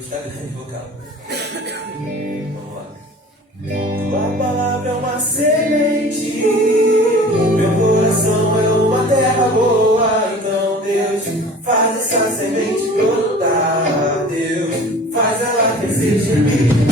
Instagram de vocal. Vamos lá. Tua palavra é uma semente, meu coração é uma terra boa. Então Deus, faz essa semente brotar. Deus, faz ela crescer em mim.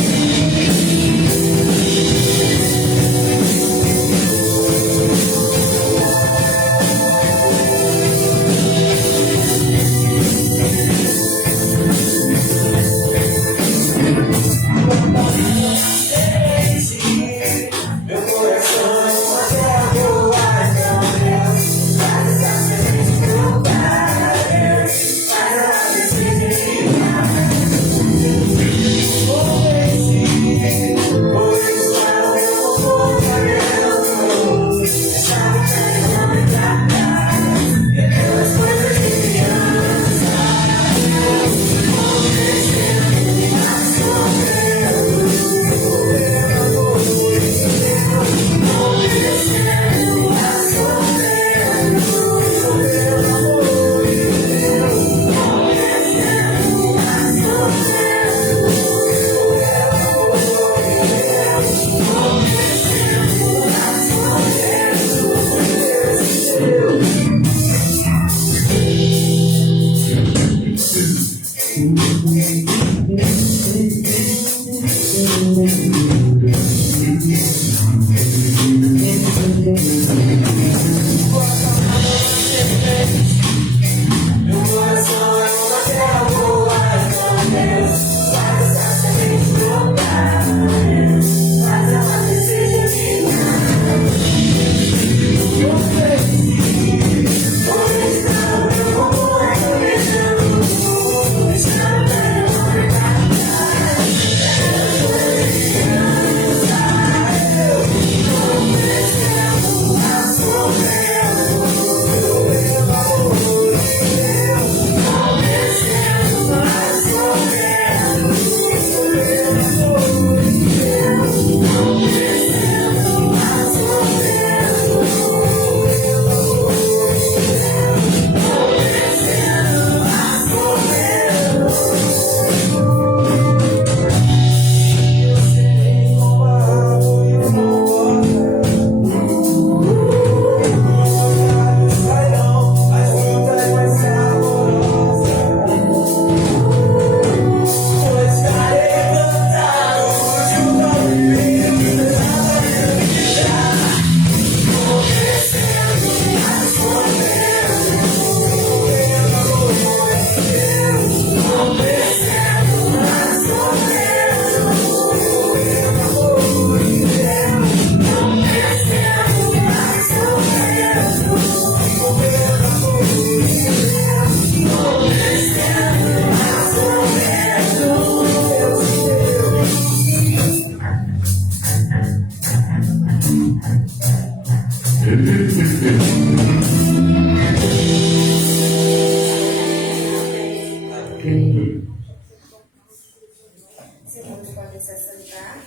Simone pode se assentar.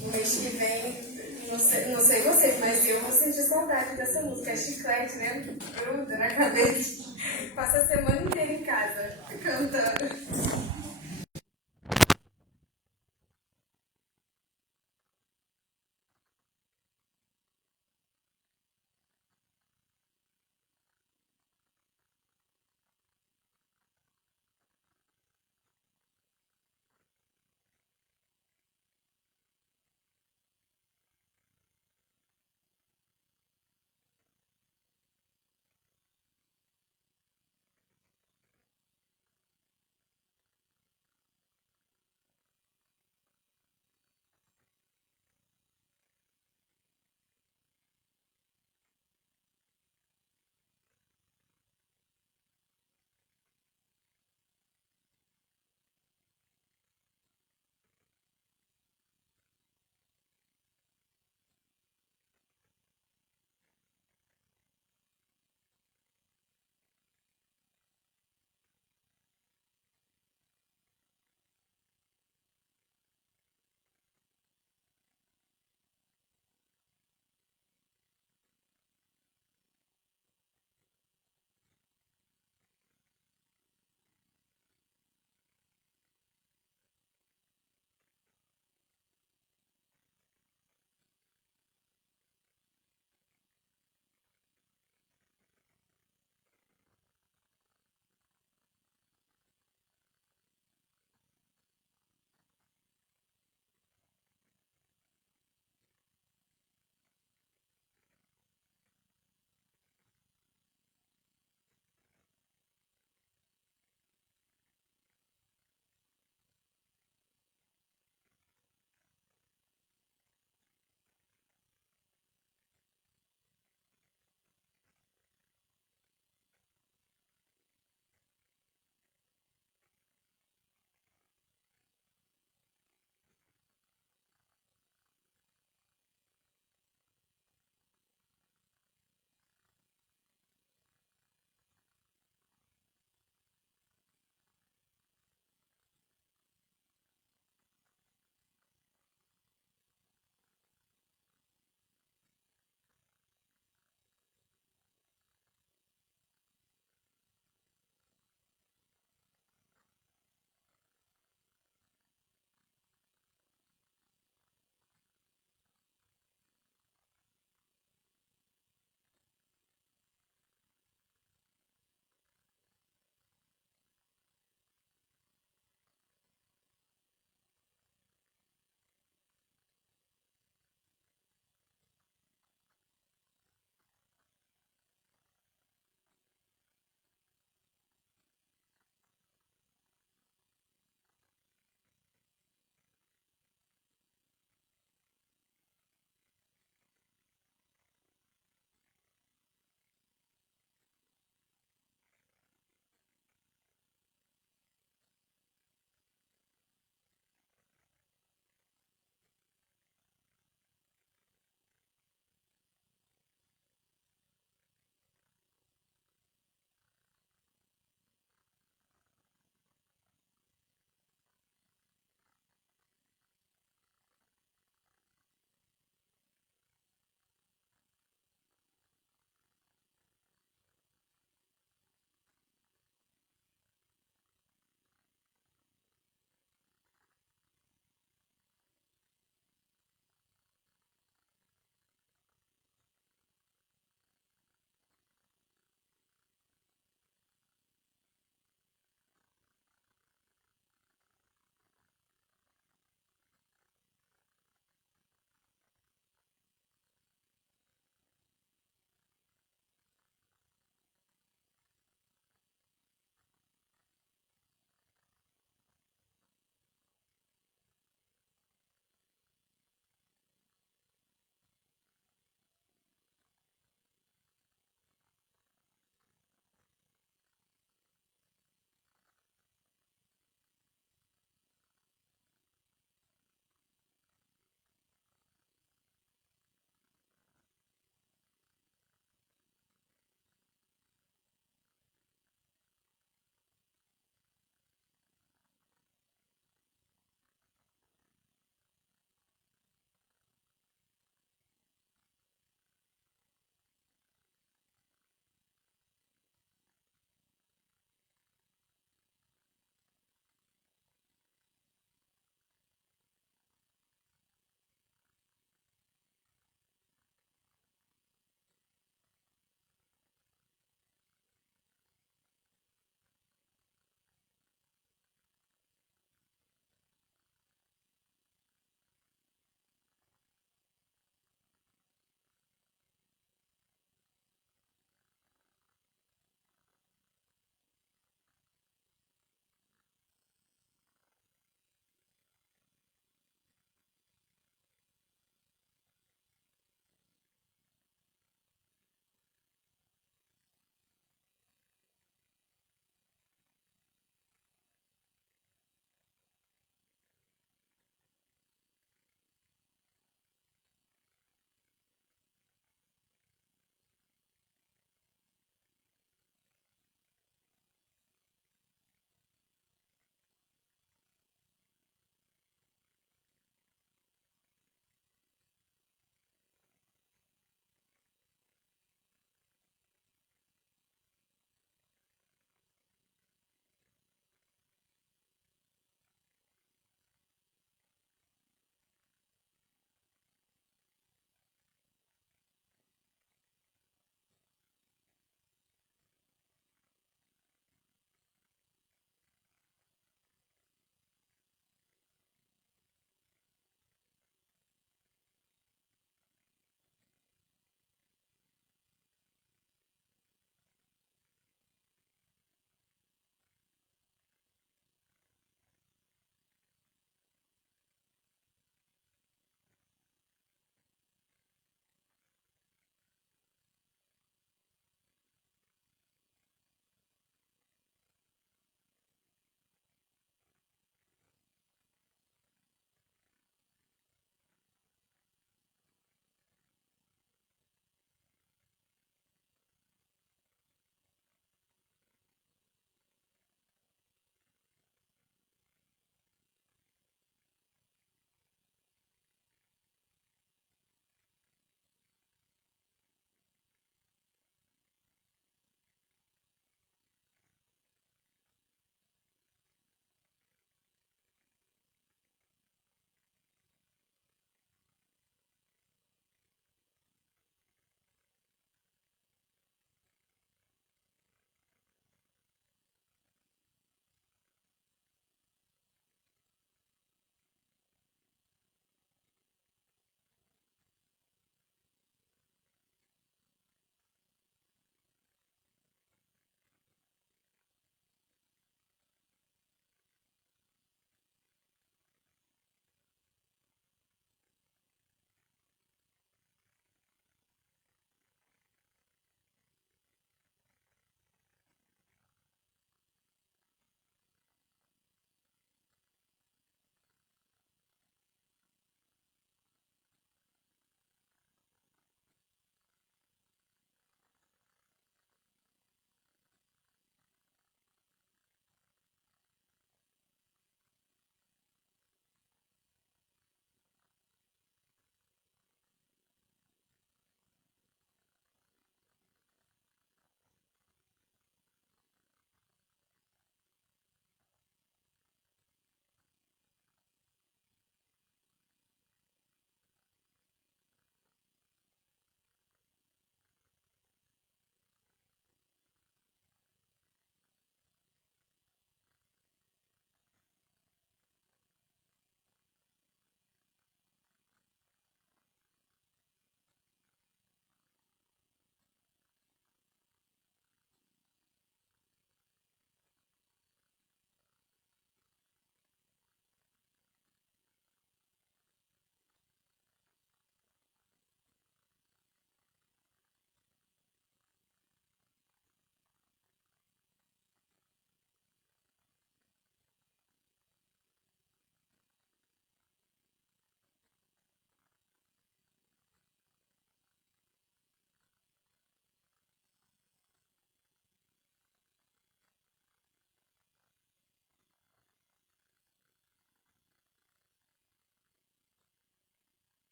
No mês que vem, não sei vocês, mas eu vou sentir saudade dessa música. É chiclete, né? Gruda na cabeça. Passa a semana inteira em casa cantando.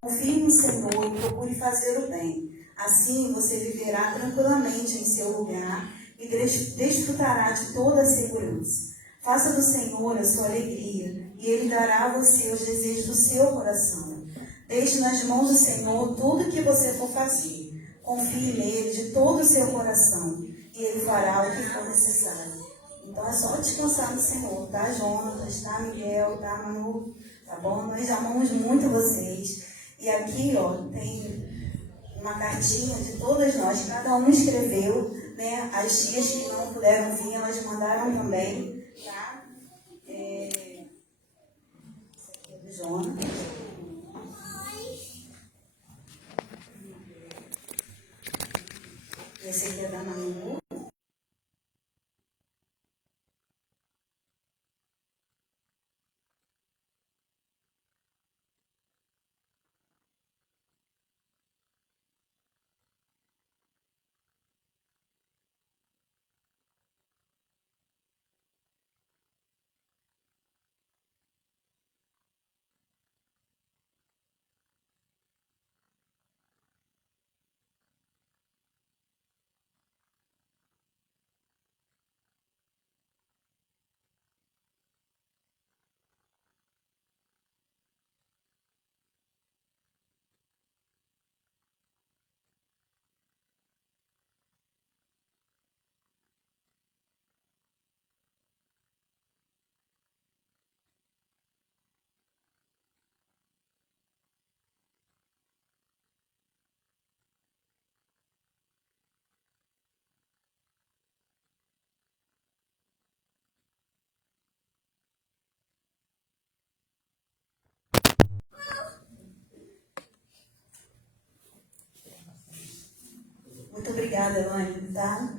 Confie no Senhor e procure fazer o bem. Assim você viverá tranquilamente em seu lugar e desfrutará de toda a segurança. Faça do Senhor a sua alegria e Ele dará a você os desejos do seu coração. Deixe nas mãos do Senhor tudo o que você for fazer. Confie nele de todo o seu coração e Ele fará o que for necessário. Então é só descansar no Senhor, tá, Jonas, tá, Miguel, tá, Manu, tá bom? Nós amamos muito vocês. E aqui, ó, tem uma cartinha de todas nós, cada um escreveu, né? As tias que não puderam vir, elas mandaram também, tá? Esse aqui é do Jonas. Esse aqui é da Manu. Muito obrigada, Elaine, tá?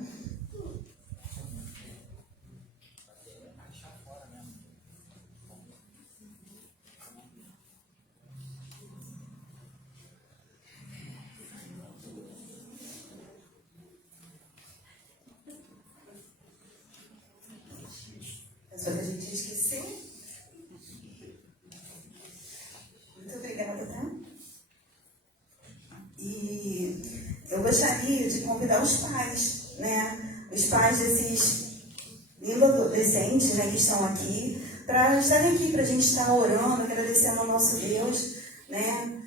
Só que a gente esqueceu. Muito obrigada, tá? E eu gostaria de convidar os pais, né? Os pais desses lindos adolescentes, né, que estão aqui, para estarem aqui, para a gente estar orando, agradecendo ao nosso Deus, né?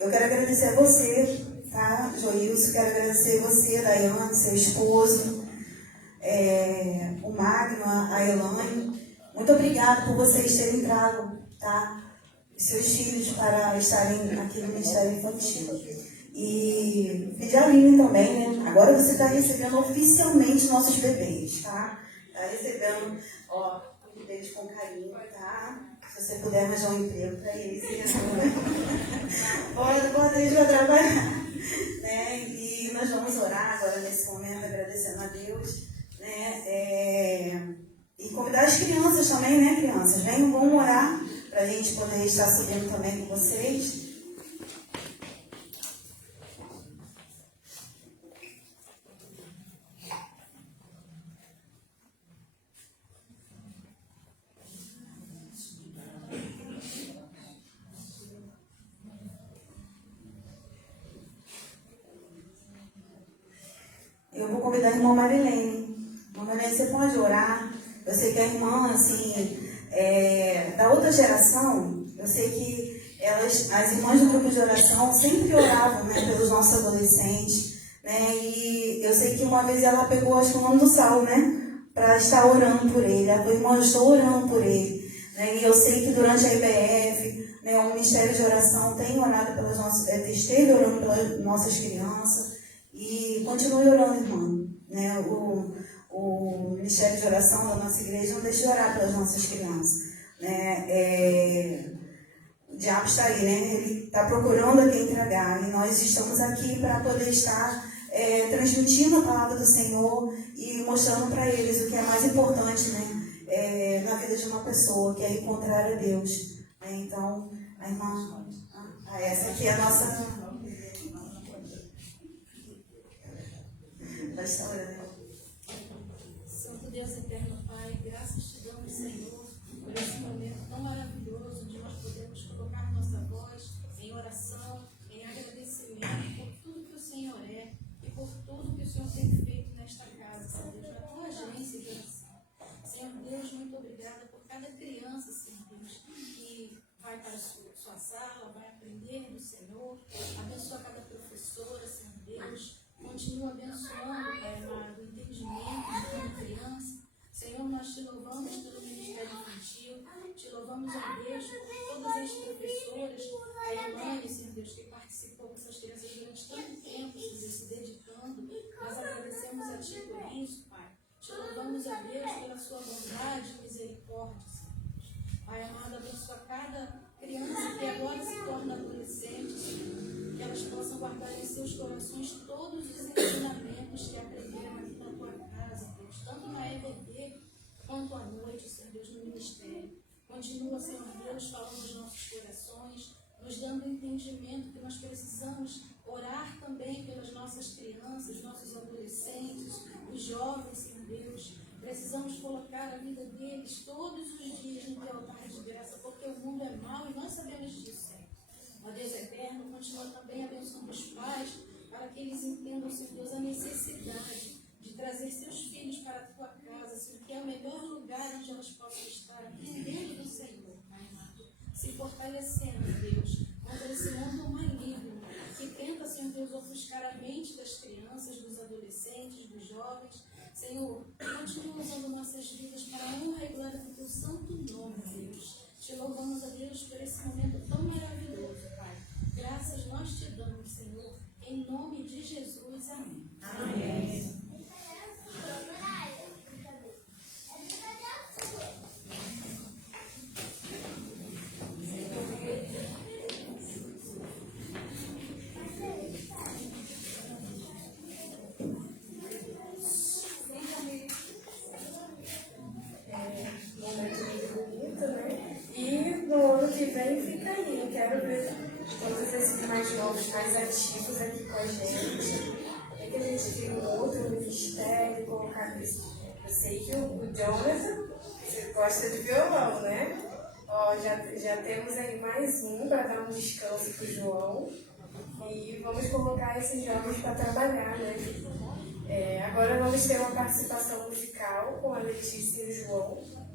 Eu quero agradecer a você, tá, Joilson? Quero agradecer a você, Daiane, seu esposo, o Magno, a Elaine. Muito obrigada por vocês terem trago, tá, seus filhos para estarem aqui no Ministério Infantil. E pedir a Aline também, né? Agora você está recebendo oficialmente nossos bebês, tá? Está recebendo, ó, cuide deles com carinho, tá? Se você puder arranjar um emprego para eles, bota eles para trabalhar, né? E nós vamos orar agora nesse momento, agradecendo a Deus, né? E convidar as crianças também, né, crianças? Venham, vamos orar para a gente poder estar subindo também com vocês. Eu vou convidar a irmã Marilene. Irmã Marilene, você pode orar? Eu sei que a irmã, assim, da outra geração, eu sei que as irmãs do grupo de oração sempre oravam, né, pelos nossos adolescentes, né, e eu sei que uma vez ela pegou, acho que o nome do Saulo, né, para estar orando por ele. Ela falou, irmã, eu estou orando por ele. Né, e eu sei que durante a IBF, né, o Ministério de Oração tem orado pelas nossas, esteve orando pelas nossas crianças, e continue orando, irmã. Né, o Ministério de Oração da nossa igreja não deixa de orar pelas nossas crianças. Né? O diabo está aí, né? Ele está procurando a quem entregar. E nós estamos aqui para poder estar transmitindo a palavra do Senhor e mostrando para eles o que é mais importante, né? Na vida de uma pessoa, que é encontrar a Deus. Né? Então, a irmã... essa aqui é a nossa... Santo Deus eterno, Pai, graças te damos, Senhor, por esse momento tão maravilhoso onde nós podemos colocar nossa Senhor. Abençoa cada professora, Senhor Deus. Continua abençoando, Pai amado, o entendimento de cada criança. Senhor, nós te louvamos pelo Ministério Infantil, te louvamos, ó Deus, por todas as professoras, a Elaine, Senhor Deus, que participou com essas crianças durante tanto tempo, Senhor Deus, se dedicando. Nós agradecemos a Ti por isso, Pai. Te louvamos, ó Deus, pela Sua bondade e misericórdia, Senhor Deus. Pai amado, abençoa cada criança que agora se torna adolescente, Senhor, que elas possam guardar em seus corações todos os ensinamentos que aprenderam aqui na Tua casa, Deus, tanto na EBD quanto à noite, Senhor Deus, no ministério. Continua, Senhor Deus, falando nos nossos corações, nos dando entendimento que nós precisamos orar também pelas nossas crianças, nossos adolescentes, os jovens, Senhor Deus. Precisamos colocar a vida deles todos os dias no Teu altar de graça, porque o mundo é mau e nós sabemos disso, Senhor. Ó Deus eterno, continua também abençoando os pais, para que eles entendam, Senhor Deus, a necessidade de trazer seus filhos para a Tua casa, Senhor, que é o melhor lugar onde elas possam estar, aprendendo do Senhor, Pai amado, se fortalecendo, Deus, contra esse mundo maligno, que tenta, Senhor Deus, ofuscar a mente das crianças, dos adolescentes, dos jovens. Senhor, continua usando nossas vidas para a honra e glória do Teu santo nome, Deus. Te louvamos, a Deus, por esse momento tão maravilhoso, Pai. Graças nós te damos, Senhor, em nome de Jesus. Amém. Amém. Vem, fica aí. Eu quero ver todos esses mais novos, mais ativos aqui com a gente. É que a gente tem um outro ministério, colocar isso. Eu sei que o Jonathan, você gosta de violão, né? Ó, já temos aí mais um para dar um descanso pro João. E vamos colocar esses jovens para trabalhar, né? Agora vamos ter uma participação musical com a Letícia e o João.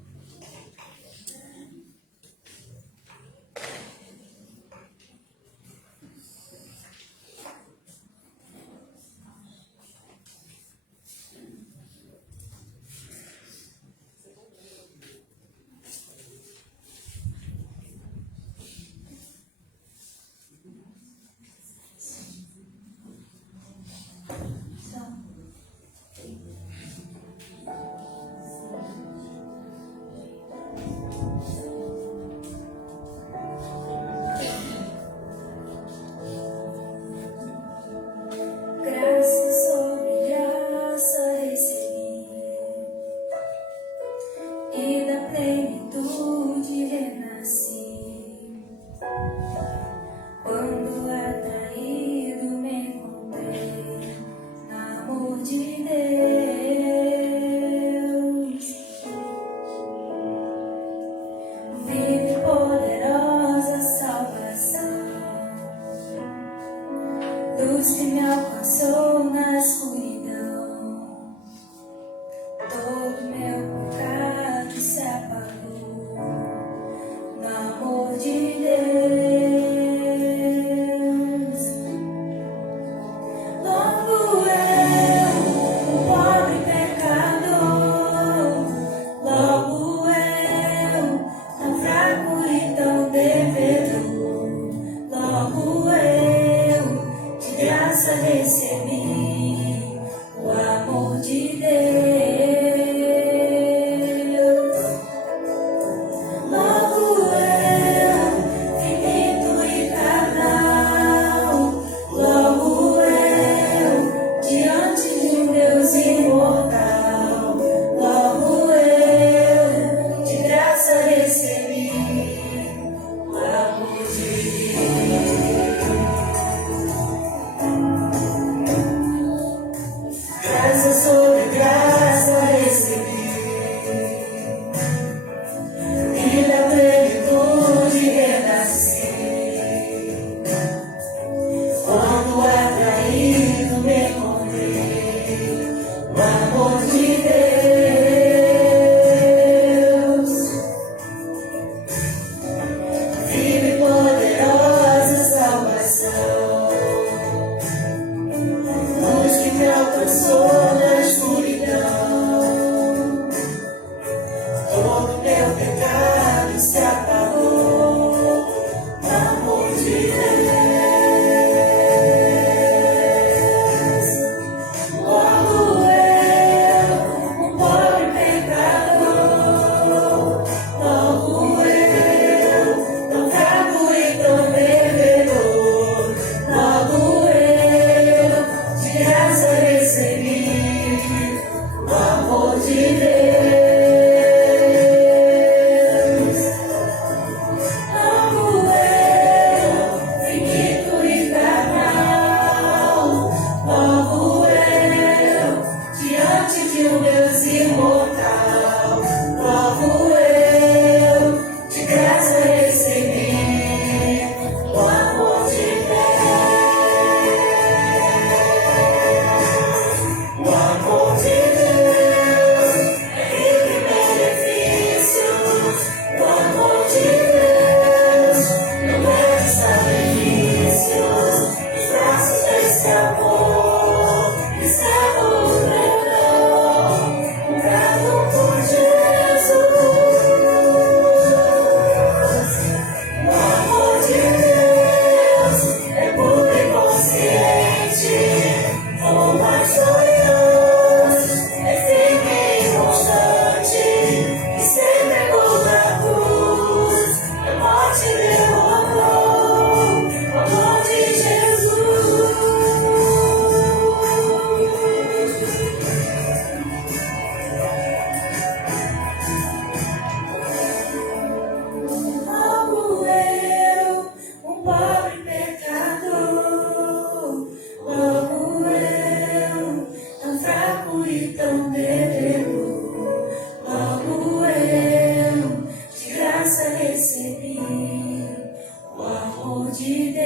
de Deus.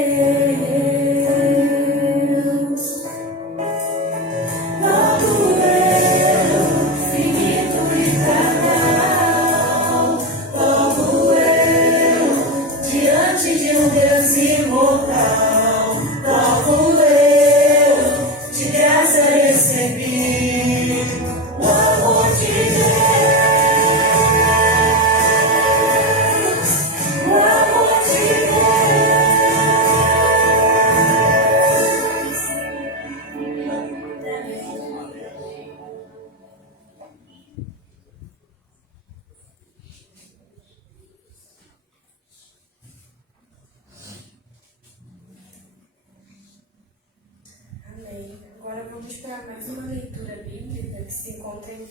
Logo eu, finito e carnal, logo eu, diante de um Deus imortal, logo eu, de graça recebi o amor de Deus, o amor de Amém. Agora vamos para mais uma leitura bíblica que se encontra em 1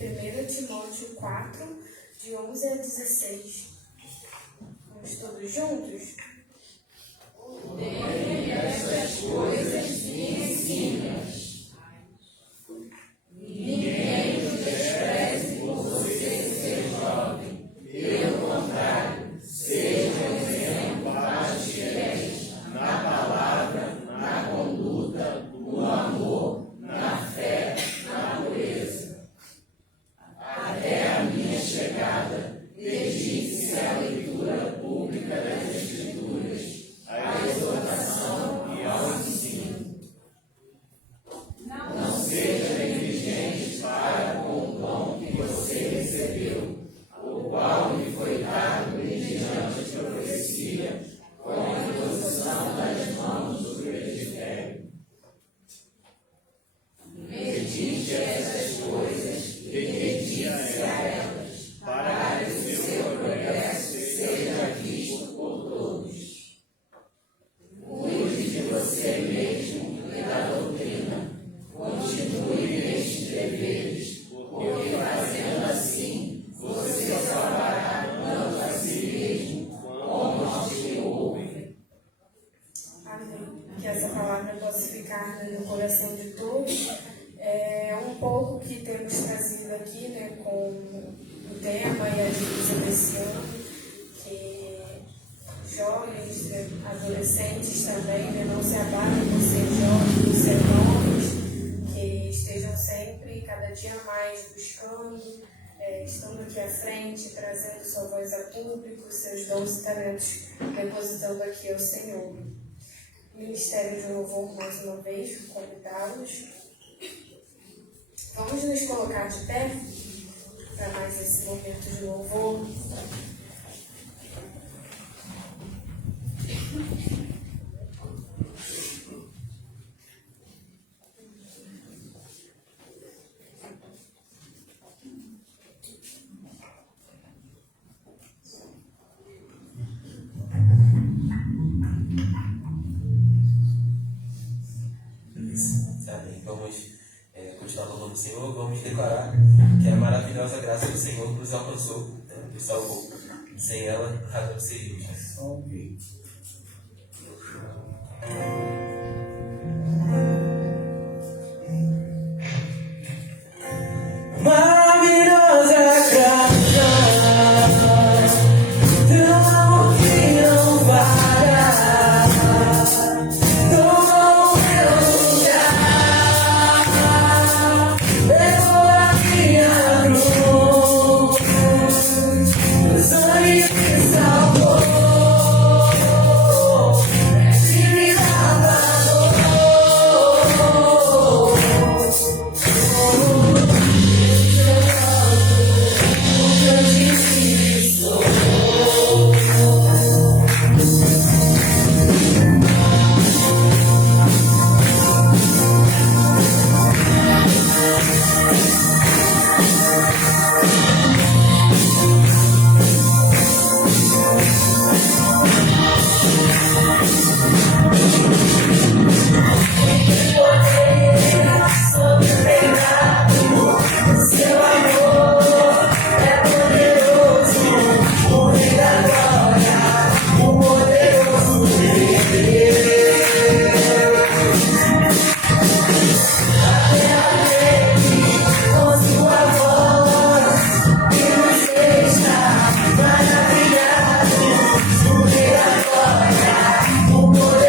Timóteo 4, de 11 a 16. Vamos todos juntos? Que essa palavra possa ficar no coração de todos. Um pouco que temos trazido aqui, né, com o tema e a divisa desse ano, que jovens, adolescentes também, né, não se abalem por ser jovens, por ser novos, que estejam sempre, cada dia mais, buscando, estando aqui à frente, trazendo sua voz a público, seus dons e talentos, depositando aqui ao Senhor. Ministério de Louvor, mais uma vez, convidá-los. Vamos nos colocar de pé para mais esse momento de louvor. Amém. Vamos continuar louvando o Senhor. Vamos declarar que a maravilhosa graça do Senhor nos alcançou, nos salvou. Sem ela, nada não seríamos. Maravilhosa graça, teu amor que não para. O poder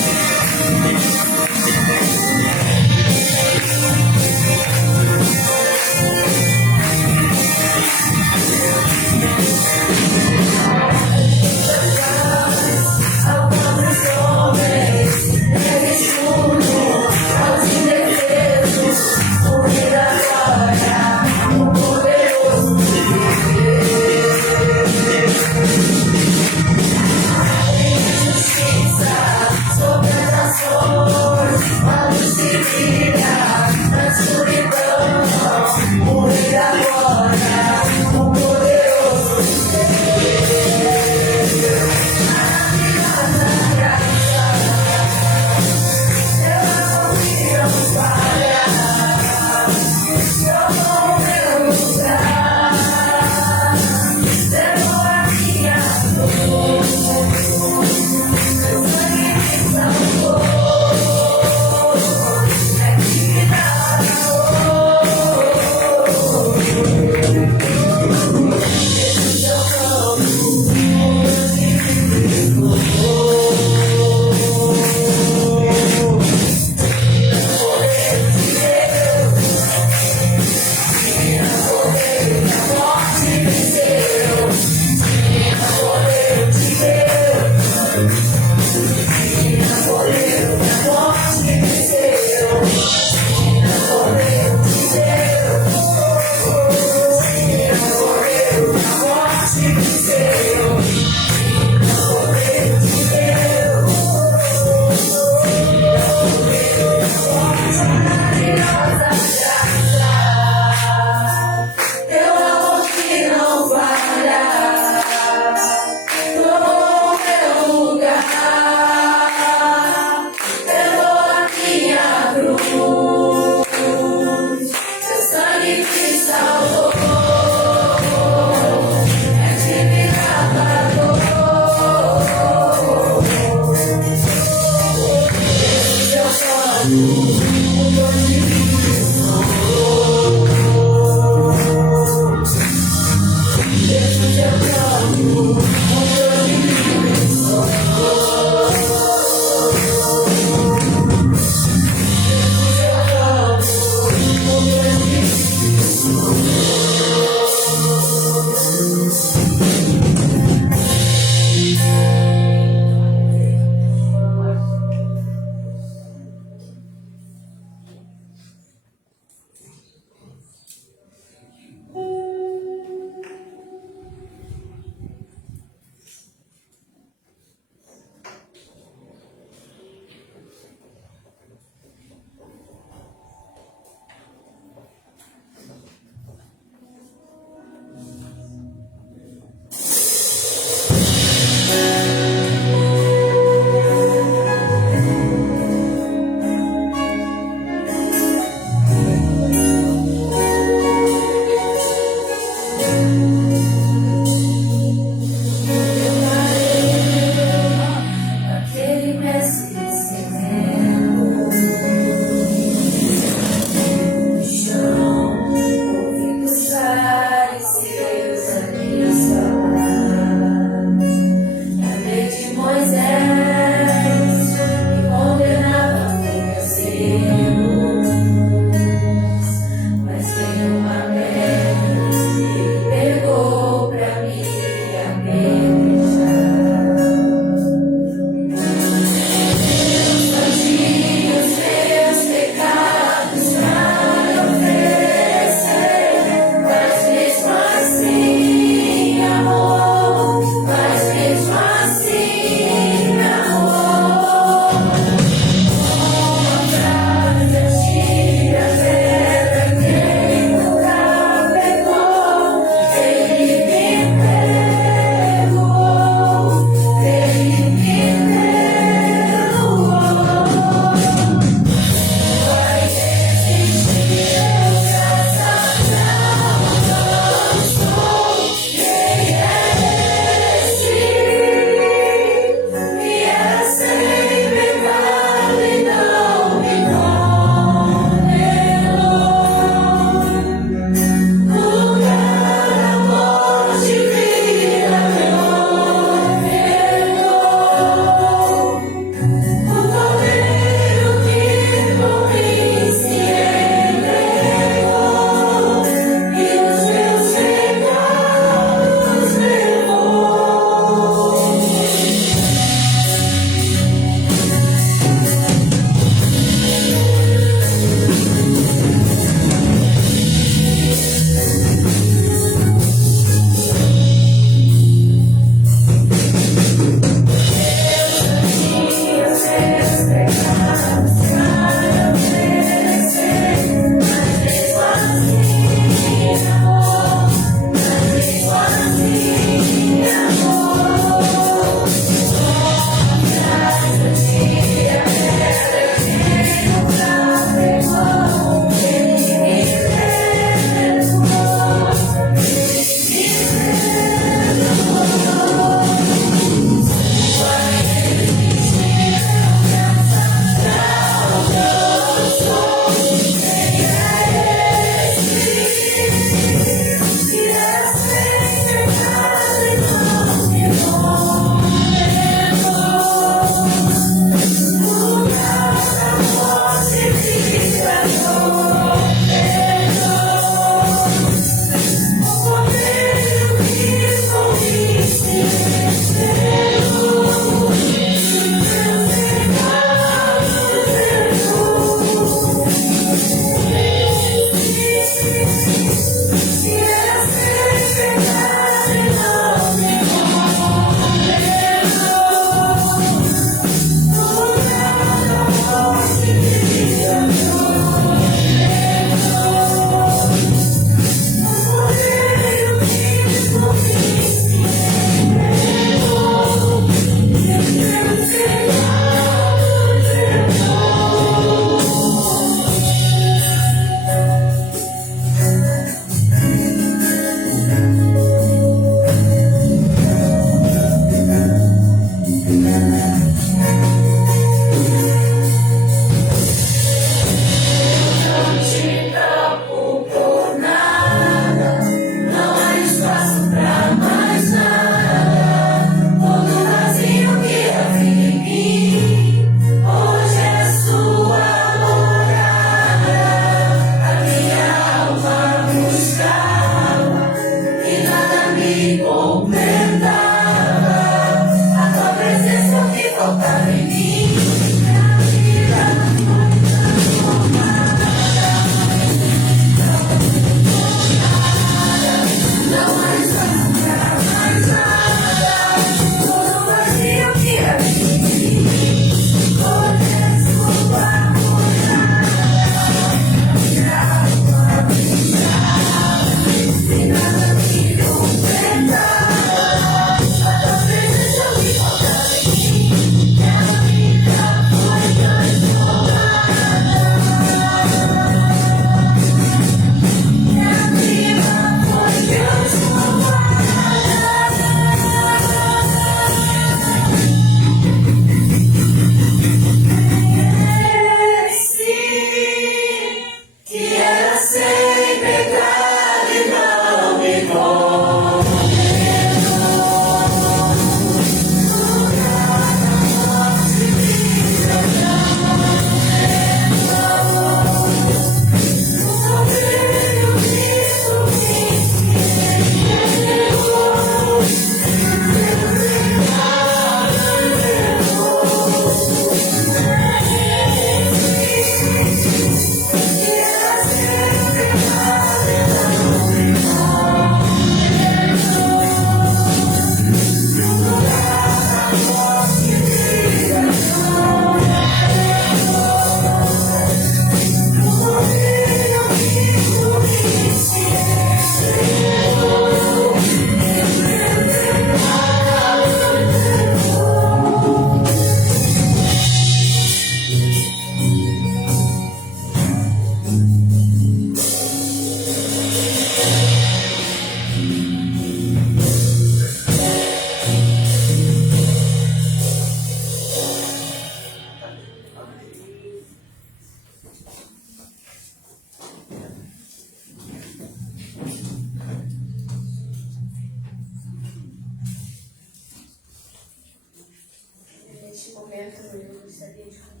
momento eu gostaria de contar.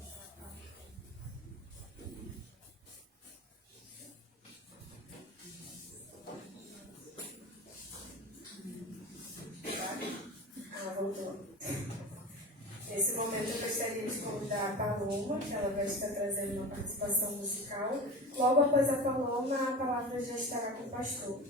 Voltou. Nesse momento eu gostaria de convidar a Paloma, que ela vai estar trazendo uma participação musical. Logo após a Paloma, a palavra já estará com o pastor.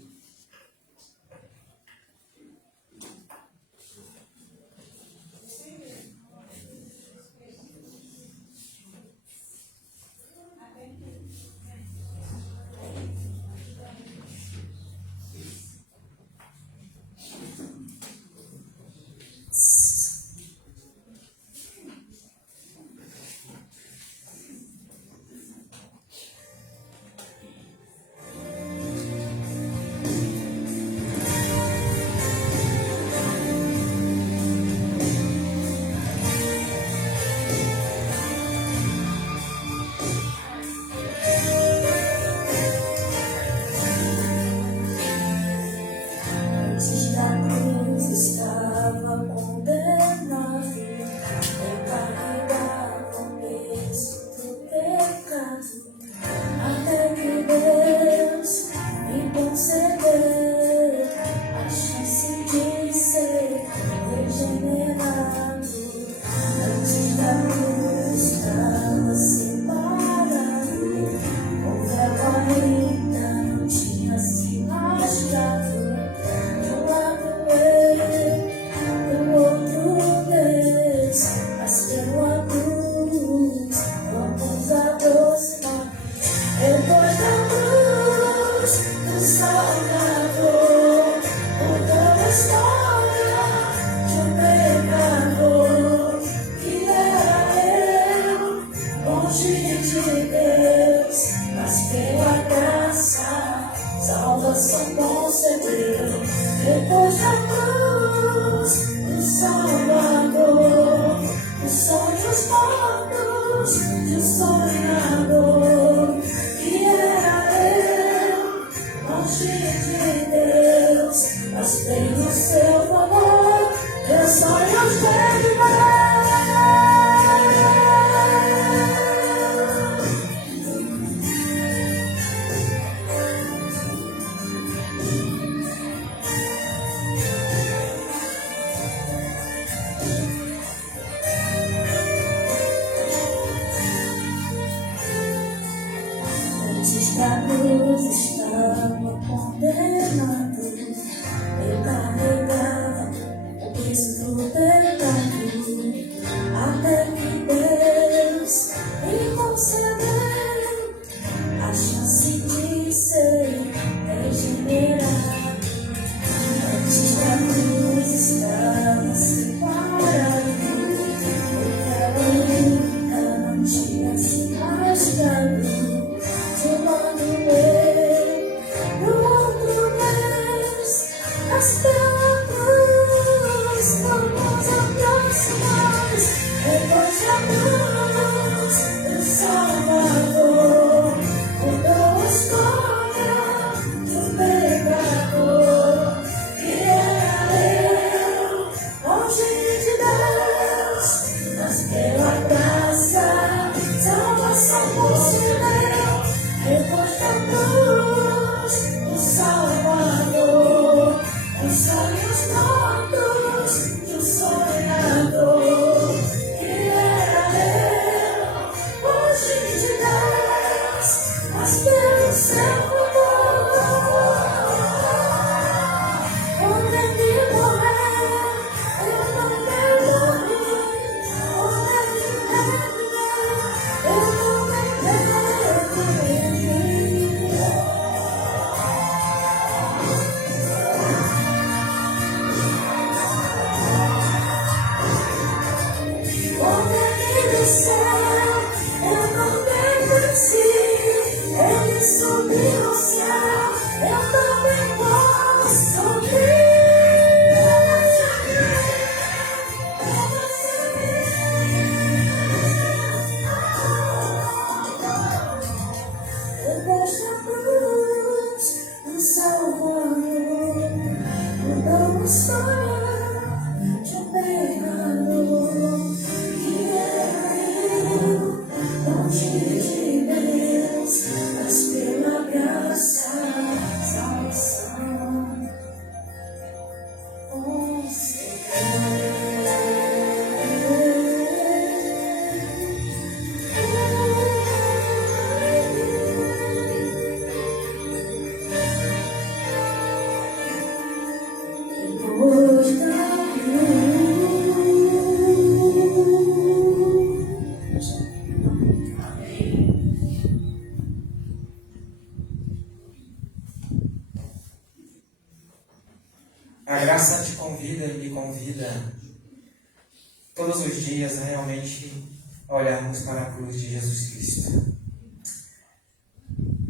olharmos para a cruz de Jesus Cristo.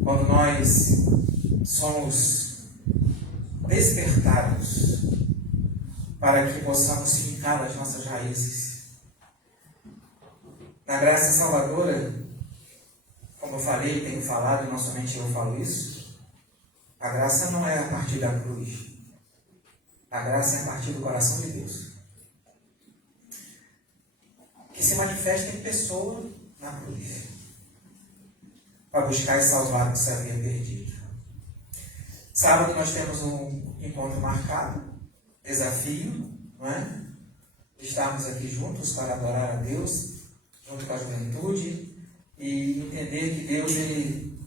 Quando nós somos despertados para que possamos fincar as nossas raízes na graça salvadora, como eu falei, tenho falado, e não somente eu falo isso, a graça não é a partir da cruz. A graça é a partir do coração de Deus, que se manifesta em pessoa na cruz, para buscar e salvar o que se havia perdido. Sábado nós temos um encontro marcado, desafio, não é? Estarmos aqui juntos para adorar a Deus, junto com a juventude, e entender que Deus, Ele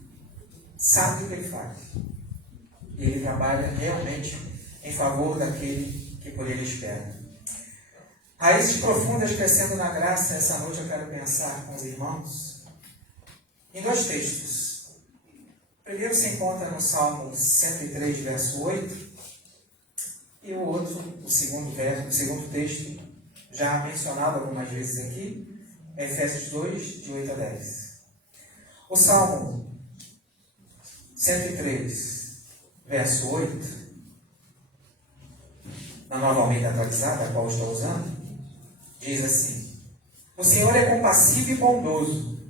sabe o que Ele faz. E Ele trabalha realmente em favor daquele que por Ele espera. Raízes profundas crescendo na graça. Essa noite eu quero pensar com os irmãos em dois textos. O primeiro se encontra no Salmo 103, verso 8, e o outro, o segundo texto, já mencionado algumas vezes aqui, é Efésios 2, de 8 a 10. O Salmo 103, verso 8, na Nova Almeida Atualizada, a qual estou usando, diz assim: o Senhor é compassivo e bondoso,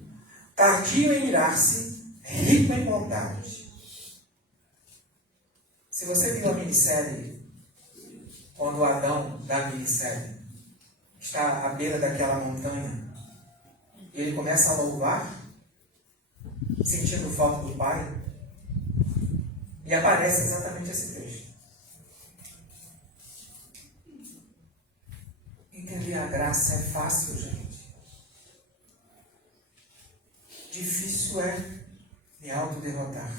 tardio em irar-se, rico em bondade. Se você viu a minissérie, quando Adão, da minissérie, está à beira daquela montanha, e ele começa a louvar, sentindo falta do Pai, e aparece exatamente esse texto. Entender a graça é fácil, gente. Difícil é me autoderrotar.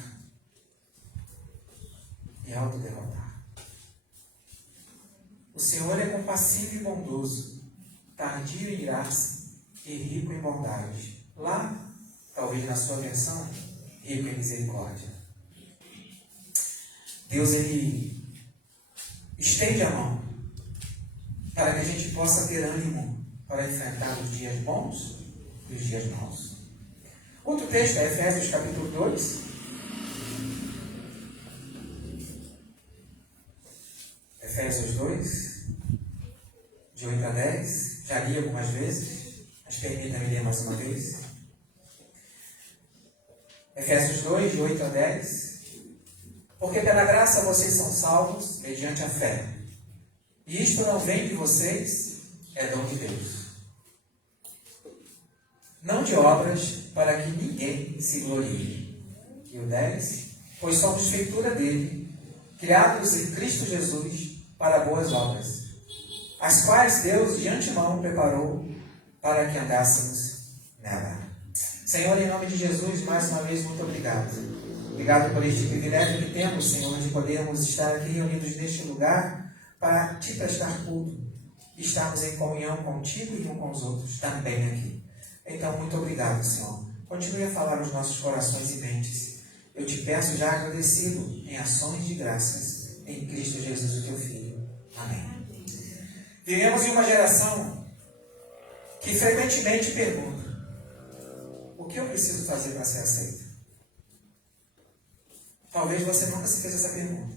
Me autoderrotar. O Senhor é compassivo e bondoso, tardio em irar-se e rico em bondade. Lá, talvez na sua versão, rico em misericórdia. Deus, Ele estende a mão para que a gente possa ter ânimo para enfrentar os dias bons e os dias maus. Outro texto é Efésios capítulo 2. Efésios 2, de 8 a 10. Já li algumas vezes, mas permita-me ler mais uma vez. Efésios 2, de 8 a 10. Porque pela graça vocês são salvos mediante a fé. E isto não vem de vocês, é dom de Deus. Não de obras, para que ninguém se glorie. E o 10. Pois somos feitura dele, criados em Cristo Jesus para boas obras, as quais Deus de antemão preparou para que andássemos nela. Senhor, em nome de Jesus, mais uma vez, muito obrigado. Obrigado por este privilégio que temos, Senhor, de podermos estar aqui reunidos neste lugar para te prestar culto e estarmos em comunhão contigo e um com os outros também aqui. Então, muito obrigado, Senhor. Continue a falar nos nossos corações e mentes. Eu te peço já agradecido em ações de graças em Cristo Jesus, o teu Filho. Amém. Vivemos em uma geração que frequentemente pergunta: o que eu preciso fazer para ser aceito? Talvez você nunca se fez essa pergunta,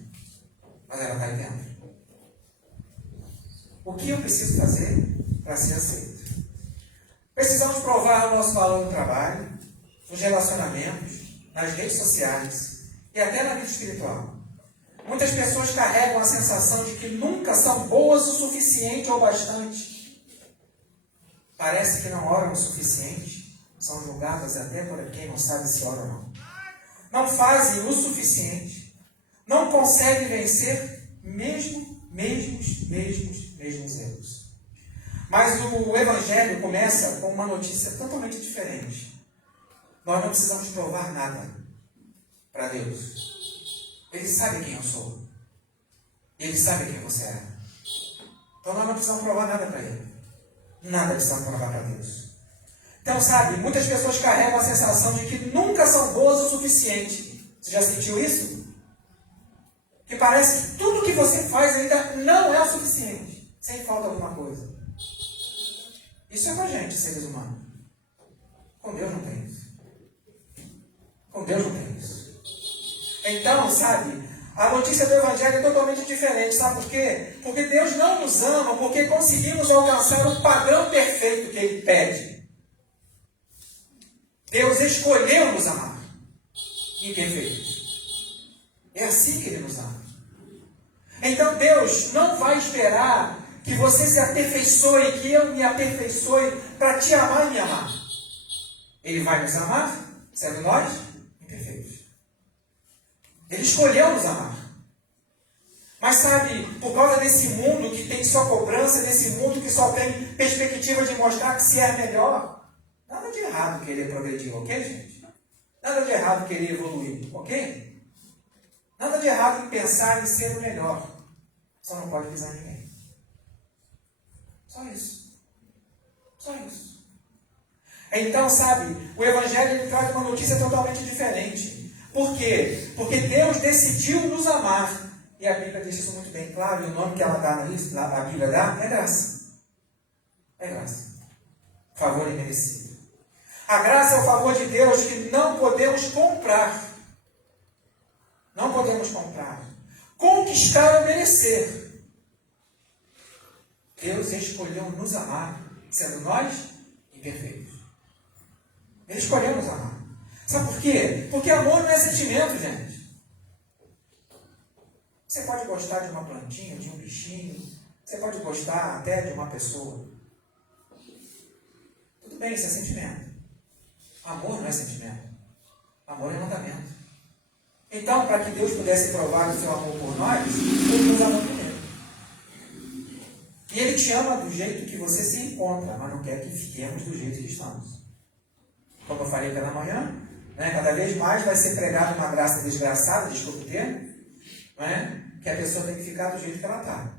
mas ela está aí dentro. O que eu preciso fazer para ser aceito? Precisamos provar o nosso valor no trabalho, nos relacionamentos, nas redes sociais e até na vida espiritual. Muitas pessoas carregam a sensação de que nunca são boas o suficiente ou bastante. Parece que não oram o suficiente, são julgadas até por quem não sabe se ora ou não. Não fazem o suficiente, não conseguem vencer mesmos erros. Mas o Evangelho começa com uma notícia totalmente diferente. Nós não precisamos provar nada para Deus. Ele sabe quem eu sou. Ele sabe quem você é. Então nós não precisamos provar nada para Ele. Nada precisamos provar para Deus. Então, sabe, muitas pessoas carregam a sensação de que nunca são boas o suficiente. Você já sentiu isso? Que parece que tudo que você faz ainda não é o suficiente. Sempre falta alguma coisa. Isso é com a gente, seres humanos. Deus não tem isso. Então, sabe, a notícia do Evangelho é totalmente diferente. Sabe por quê? Porque Deus não nos ama porque conseguimos alcançar o padrão perfeito que Ele pede. Deus escolheu nos amar. Imperfeitos. É assim que Ele nos ama. Então Deus não vai esperar que você se aperfeiçoe, que eu me aperfeiçoe para te amar e me amar. Ele vai nos amar, sendo nós imperfeitos. Ele escolheu nos amar. Mas sabe, por causa desse mundo que tem só cobrança, desse mundo que só tem perspectiva de mostrar que se é melhor, nada de errado querer progredir, ok, gente? Nada de errado querer evoluir, ok? Nada de errado em pensar em ser o melhor. Só não pode pisar em ninguém. Só isso. Só isso. Então, sabe, o Evangelho ele traz uma notícia totalmente diferente. Por quê? Porque Deus decidiu nos amar. E a Bíblia diz isso muito bem claro. E o nome que ela dá nisso, a Bíblia dá, é graça. É graça. Favor imerecido. A graça é o favor de Deus que não podemos comprar. Não podemos comprar. Conquistar ou merecer. Deus escolheu nos amar, sendo nós imperfeitos. Ele escolheu nos amar. Sabe por quê? Porque amor não é sentimento, gente. Você pode gostar de uma plantinha, de um bichinho. Você pode gostar até de uma pessoa. Tudo bem, isso é sentimento. Amor não é sentimento. Amor é mandamento. Então, para que Deus pudesse provar o seu amor por nós, Ele nos amou primeiro. E Ele te ama do jeito que você se encontra, mas não quer que fiquemos do jeito que estamos. Como eu falei pela manhã, né, cada vez mais vai ser pregada uma graça desgraçada, desculpe o termo, né, que a pessoa tem que ficar do jeito que ela está.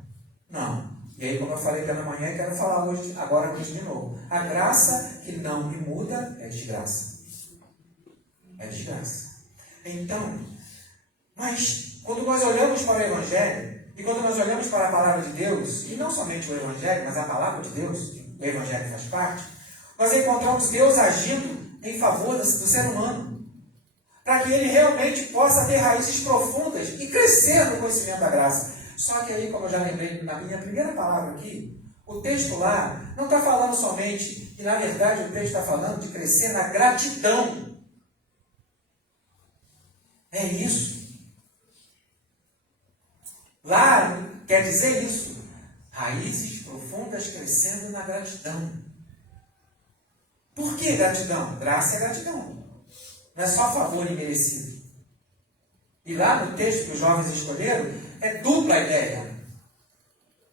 Não. E aí, como eu falei pela manhã, eu quero falar agora hoje de novo. A graça que não me muda é desgraça. É desgraça. Então, mas quando nós olhamos para o Evangelho, e quando nós olhamos para a Palavra de Deus, e não somente o Evangelho, mas a Palavra de Deus, que o Evangelho faz parte, nós encontramos Deus agindo em favor do ser humano, para que ele realmente possa ter raízes profundas e crescer no conhecimento da graça. Só que aí, como eu já lembrei na minha primeira palavra aqui, o texto lá não está falando somente, e na verdade o texto está falando de crescer na gratidão. É isso. Lá quer dizer isso. Raízes profundas crescendo na gratidão. Por que gratidão? Graça é gratidão. Não é só favor imerecido. E lá no texto que os jovens escolheram, é dupla a ideia.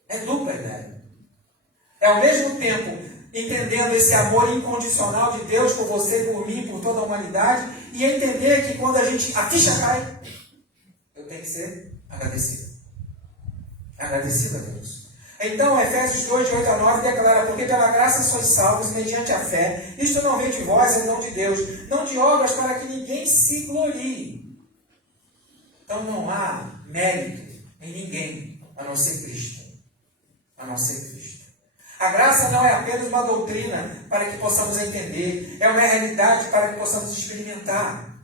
É dupla a ideia. É ao mesmo tempo entendendo esse amor incondicional de Deus por você, por mim, por toda a humanidade, e entender que quando a ficha cai, eu tenho que ser agradecido. Agradecido a Deus. Então, Efésios 2, de 8 a 9, declara: porque pela graça sois salvos mediante a fé. Isto não vem de vós, é dom de Deus, não de obras para que ninguém se glorie. Então não há mérito em ninguém, a não ser Cristo. A não ser Cristo. A graça não é apenas uma doutrina para que possamos entender, é uma realidade para que possamos experimentar.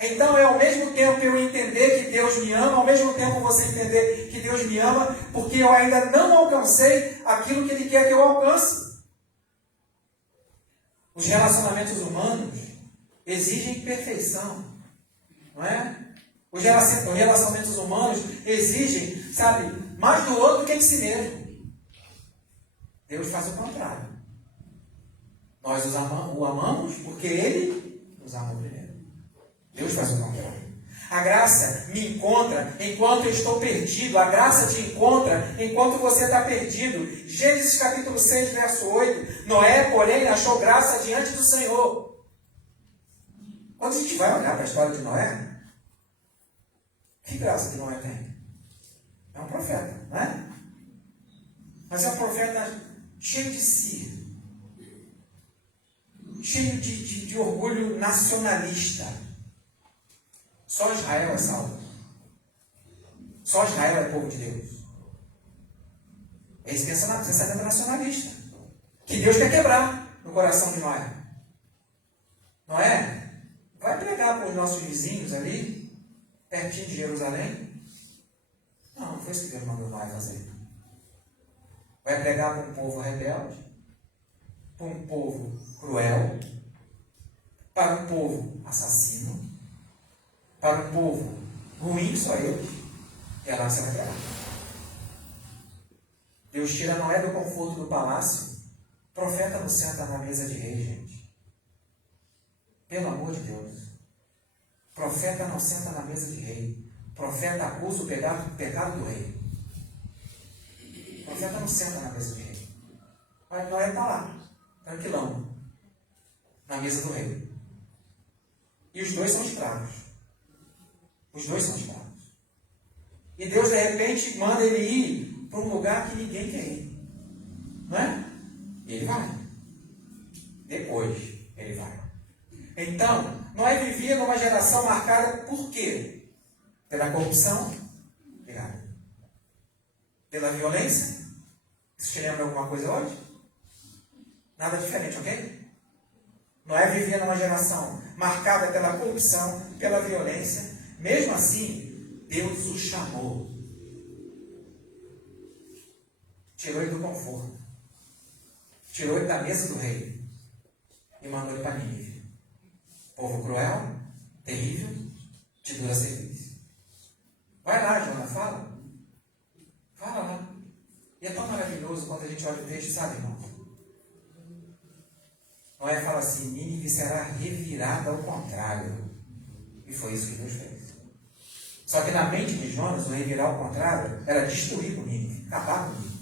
Então é ao mesmo tempo eu entender que Deus me ama, ao mesmo tempo você entender que Deus me ama, porque eu ainda não alcancei aquilo que Ele quer que eu alcance. Os relacionamentos humanos exigem perfeição, não é? Os relacionamentos humanos exigem, sabe, mais do outro que de si mesmo. Deus faz o contrário. Nós o amamos porque Ele nos amou primeiro. Deus faz o contrário. A graça me encontra enquanto eu estou perdido. A graça te encontra enquanto você está perdido. Gênesis capítulo 6, verso 8. Noé, porém, achou graça diante do Senhor. Quando a gente vai olhar para a história de Noé, que graça que Noé tem? É um profeta, não é? Mas é um profeta cheio de si. Cheio de orgulho nacionalista. Só Israel é salvo. Só Israel é povo de Deus. É esse pensamento nacionalista. Que Deus quer quebrar no coração de Noé. Noé, Vai pregar para os nossos vizinhos ali, pertinho de Jerusalém? Não foi isso que Deus mandou nós fazer. Vai pregar para um povo rebelde, para um povo cruel, para um povo assassino, para um povo ruim, só eles. E é lá que você vai pregar. Deus tira Noé do conforto do palácio. O profeta não senta na mesa de rei, gente. Pelo amor de Deus. O profeta não senta na mesa de rei. O profeta acusa o pecado do rei. O profeta não senta na mesa de rei. Mas Noé está lá, tranquilão, na mesa do rei. E os dois são escravos. Os dois são escravos. E Deus, de repente, manda ele ir para um lugar que ninguém quer ir. Não é? E ele vai. Depois, ele vai. Então, Noé vivia numa geração marcada por quê? Pela corrupção. Obrigado. Pela violência. Isso te lembra alguma coisa hoje? Nada diferente, ok? Noé vivia numa geração marcada pela corrupção, pela violência. Mesmo assim, Deus o chamou. Tirou ele do conforto. Tirou ele da mesa do rei. E mandou ele para Nínive. Povo cruel, terrível, te dura serviço. Vai lá, Jonas, fala. Fala lá. E é tão maravilhoso quando a gente olha o texto, sabe, irmão? Noé fala assim, Nínive será revirada ao contrário. E foi isso que Deus fez. Só que na mente de Jonas, o revirar ao contrário era destruir com Nínive, acabar com Nínive.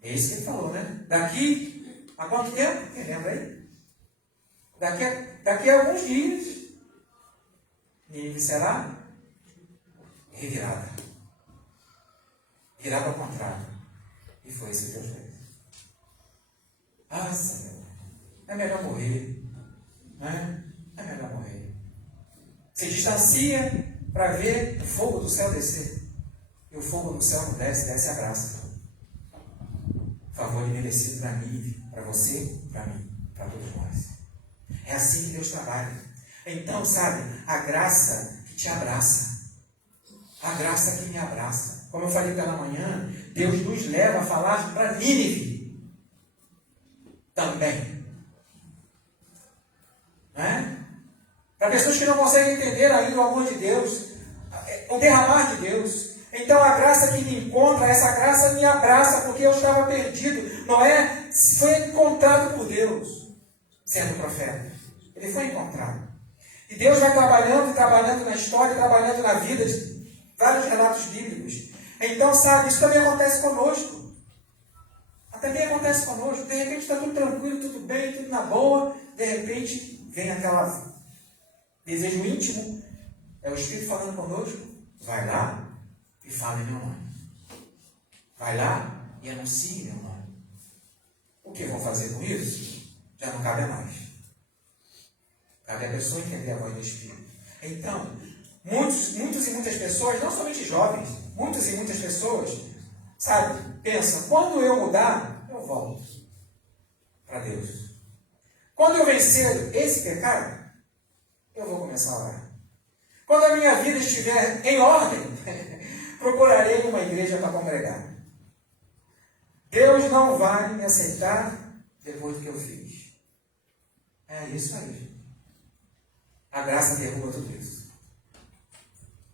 É isso que ele falou, né? Daqui a quanto tempo? Quem lembra aí? Daqui a alguns dias, Nínive será revirada. Virada ao contrário. E foi isso que Deus fez. Ah, Senhor, é melhor morrer. Não é? É melhor morrer. Se distancia para ver o fogo do céu descer. E o fogo do céu não desce, desce a graça. Favor imerecido para mim, para você, para mim, para todos nós. É assim que Deus trabalha. Então, sabe, a graça que te abraça. A graça que me abraça. Como eu falei pela manhã, Deus nos leva a falar para Nínive também. Não é? Para pessoas que não conseguem entender ainda o amor de Deus, o derramar de Deus. Então a graça que me encontra, essa graça me abraça, porque eu estava perdido. Noé foi encontrado por Deus, sendo profeta. Ele foi encontrado. E Deus vai trabalhando e trabalhando na história, trabalhando na vida de vários relatos bíblicos. Então, sabe, isso também acontece conosco. Também acontece conosco. De repente está tudo tranquilo, tudo bem, tudo na boa. De repente vem aquela desejo íntimo. É o Espírito falando conosco. Vai lá e fala em meu nome. Vai lá e anuncie meu nome. O que eu vou fazer com isso? Já não cabe mais. Cabe a pessoa entender a voz do Espírito. Então, muitos e muitas pessoas, não somente jovens, muitas e muitas pessoas, sabe, pensam, quando eu mudar, eu volto para Deus. Quando eu vencer esse pecado, eu vou começar a orar. Quando a minha vida estiver em ordem, procurarei uma igreja para congregar. Deus não vai me aceitar depois do que eu fiz. É isso aí, gente. A graça derruba tudo isso.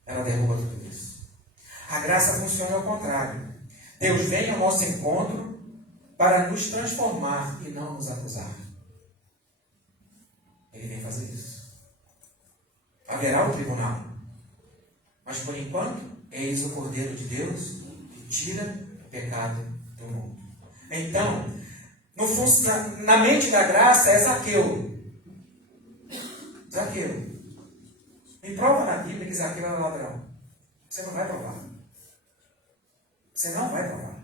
Ela derruba tudo isso. A graça funciona ao contrário. Deus vem ao nosso encontro para nos transformar e não nos acusar. Ele vem fazer isso. Haverá o tribunal. Mas por enquanto, eis o Cordeiro de Deus que tira o pecado do mundo. Então, na mente da graça é Zaqueu. Zaqueu. Me prova na Bíblia que Zaqueu era ladrão. Você não vai provar. Você não vai provar.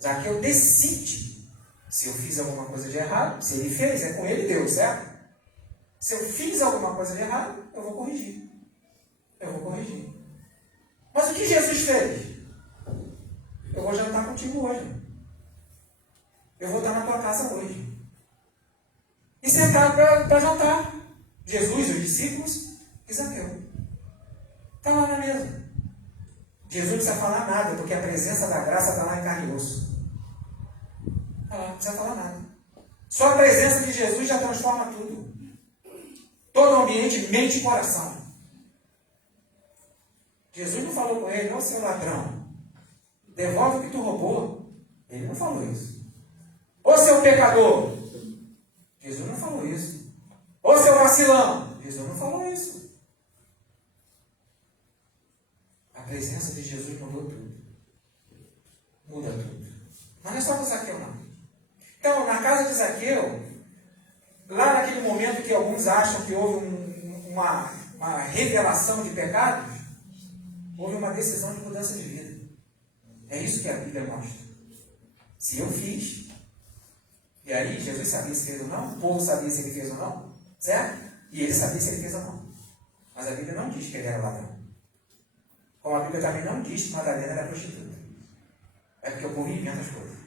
Zaqueu decide se eu fiz alguma coisa de errado. Se ele fez, é com ele Deus, certo? Se eu fiz alguma coisa de errado, eu vou corrigir. Eu vou corrigir. Mas o que Jesus fez? Eu vou jantar contigo hoje. Eu vou estar na tua casa hoje. e sentaram para jantar. Jesus, os discípulos e Zaqueu. Está lá na mesa. Jesus não precisa falar nada, porque a presença da graça está lá em carne e osso. Está lá, não precisa falar nada. Só a presença de Jesus já transforma tudo. Todo o ambiente, mente e coração. Jesus não falou com ele, ô seu ladrão, devolve o que tu roubou. Ele não falou isso. Ô seu pecador, Jesus não falou isso. Ô seu vacilão, Jesus não falou isso. A presença de Jesus mudou tudo. Muda tudo. Mas não é só com Zaqueu, não. Então, na casa de Zaqueu, lá naquele momento que alguns acham que houve uma revelação de pecados, houve uma decisão de mudança de vida. É isso que a Bíblia mostra. Se eu fiz, e aí Jesus sabia se fez ou não, o povo sabia se ele fez ou não, certo? E ele sabia se ele fez ou não. Mas a Bíblia não diz que ele era ladrão. Como a Bíblia também não diz que Madalena era prostituta. É porque o povo inventa as coisas.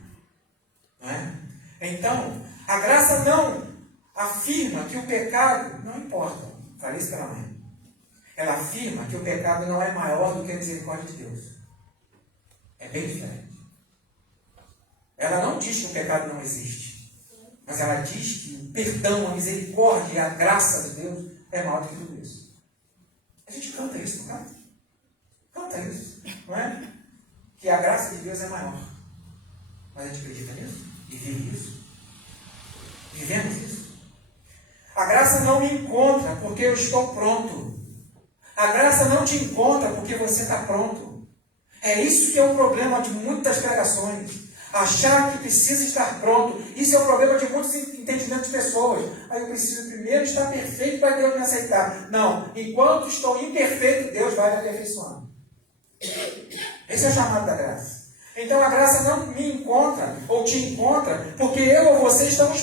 Não é? Então, a graça não afirma que o pecado não importa. Falei isso pela manhã. Ela afirma que o pecado não é maior do que a misericórdia de Deus. É bem diferente. Ela não diz que o pecado não existe. Mas ela diz que o perdão, a misericórdia e a graça de Deus é maior do que tudo isso. A gente canta isso, não canta? Canta isso, não é? Que a graça de Deus é maior. Mas a gente acredita nisso? E vive isso? Vivemos isso? A graça não me encontra porque eu estou pronto. A graça não te encontra porque você está pronto. É isso que é o problema de muitas pregações. Achar que precisa estar pronto. Isso é o problema de muitos entendimentos de pessoas. Aí eu preciso primeiro estar perfeito para Deus me aceitar. Não. Enquanto estou imperfeito, Deus vai me aperfeiçoando. Esse é o chamado da graça. Então a graça não me encontra ou te encontra porque eu ou você estamos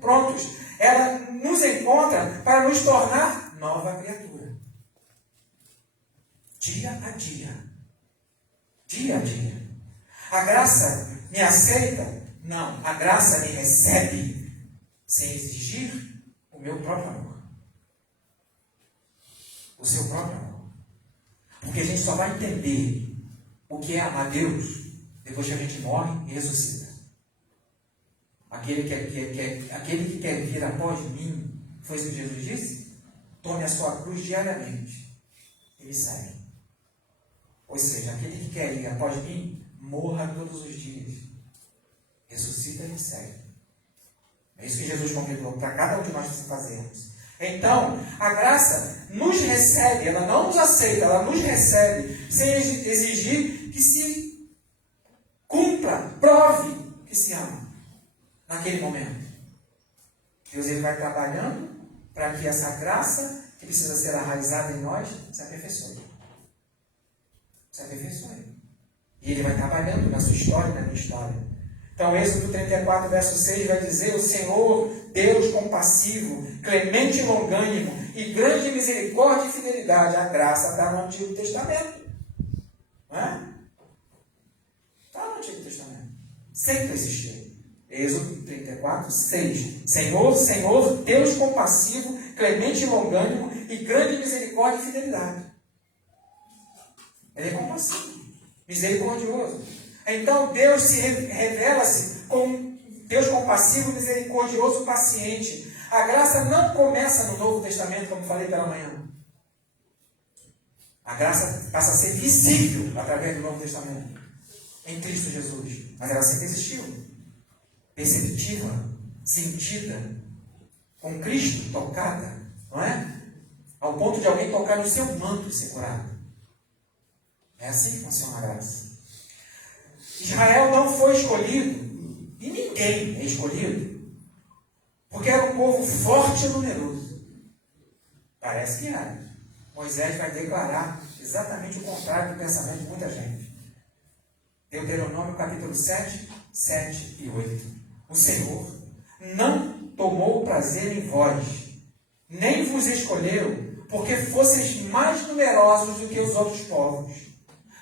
prontos. Ela nos encontra para nos tornar nova criatura. Dia a dia. Dia a dia. A graça me aceita? Não. A graça me recebe sem exigir o meu próprio amor. O seu próprio amor. Porque a gente só vai entender o que é amar Deus depois que a gente morre e ressuscita. Aquele que quer vir após mim, foi isso que Jesus disse? Tome a sua cruz diariamente e me segue. Ou seja, aquele que quer ir após mim, morra todos os dias. Ressuscita e me segue. É isso que Jesus convidou para cada um de nós fazermos. Então, a graça nos recebe, ela não nos aceita, ela nos recebe, sem exigir que se cumpra, prove que se ama. Naquele momento. Deus ele vai trabalhando para que essa graça, que precisa ser arraizada em nós, se aperfeiçoe. Se aperfeiçoe. E ele vai trabalhando na sua história e na minha história. Então, Êxodo 34, verso 6 vai dizer: o Senhor, Deus compassivo, clemente e longânimo, e grande misericórdia e fidelidade. A graça está no Antigo Testamento. Não é? Está no Antigo Testamento. Sempre existiu. Êxodo 34, 6. Senhor, Deus compassivo, clemente e longânimo, e grande misericórdia e fidelidade. Ele é compassivo, misericordioso. Então Deus se revela-se como Deus compassivo, misericordioso, paciente. A graça não começa no Novo Testamento, como falei pela manhã. A graça passa a ser visível através do Novo Testamento, em Cristo Jesus. Mas ela sempre existiu. Perceptiva, sentida, com Cristo tocada, não é? Ao ponto de alguém tocar no seu manto e ser curado. É assim que funciona a graça. Israel não foi escolhido, e ninguém é escolhido, porque era um povo forte e numeroso. Parece que era. Moisés vai declarar exatamente o contrário do pensamento de muita gente. Deuteronômio capítulo 7, 7 e 8. O Senhor não tomou prazer em vós, nem vos escolheu, porque fosseis mais numerosos do que os outros povos,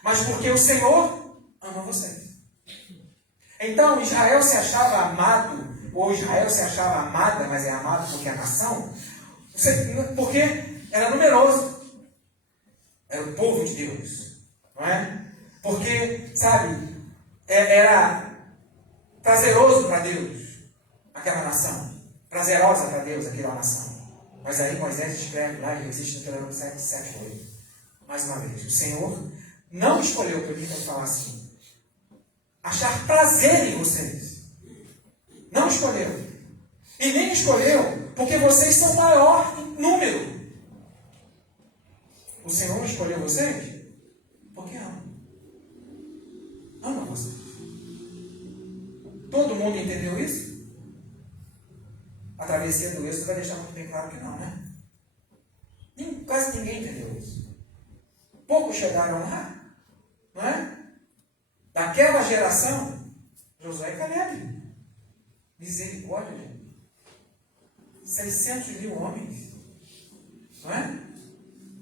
mas porque o Senhor ama vocês. Então Israel se achava amado ou Israel se achava amada, mas é amado porque é nação, porque era numeroso. Era o povo de Deus. Não é? Porque, sabe, era prazeroso para Deus aquela nação. Prazerosa para Deus aquela nação. Mas aí Moisés escreve lá, e existe no Deuteronômio 7, 7, 8. Mais uma vez, o Senhor não escolheu, permitam falar assim, achar prazer em vocês. Não escolheu. E nem escolheu porque vocês são maior em número. O Senhor não escolheu vocês porque ama. Ama vocês. Todo mundo entendeu isso? A travessia do Êxodo vai deixar muito bem claro que não, né? Quase ninguém entendeu isso. Poucos chegaram lá, não é? Daquela geração, Josué e Caleb. Misericórdia, gente. 600 mil homens. Não é?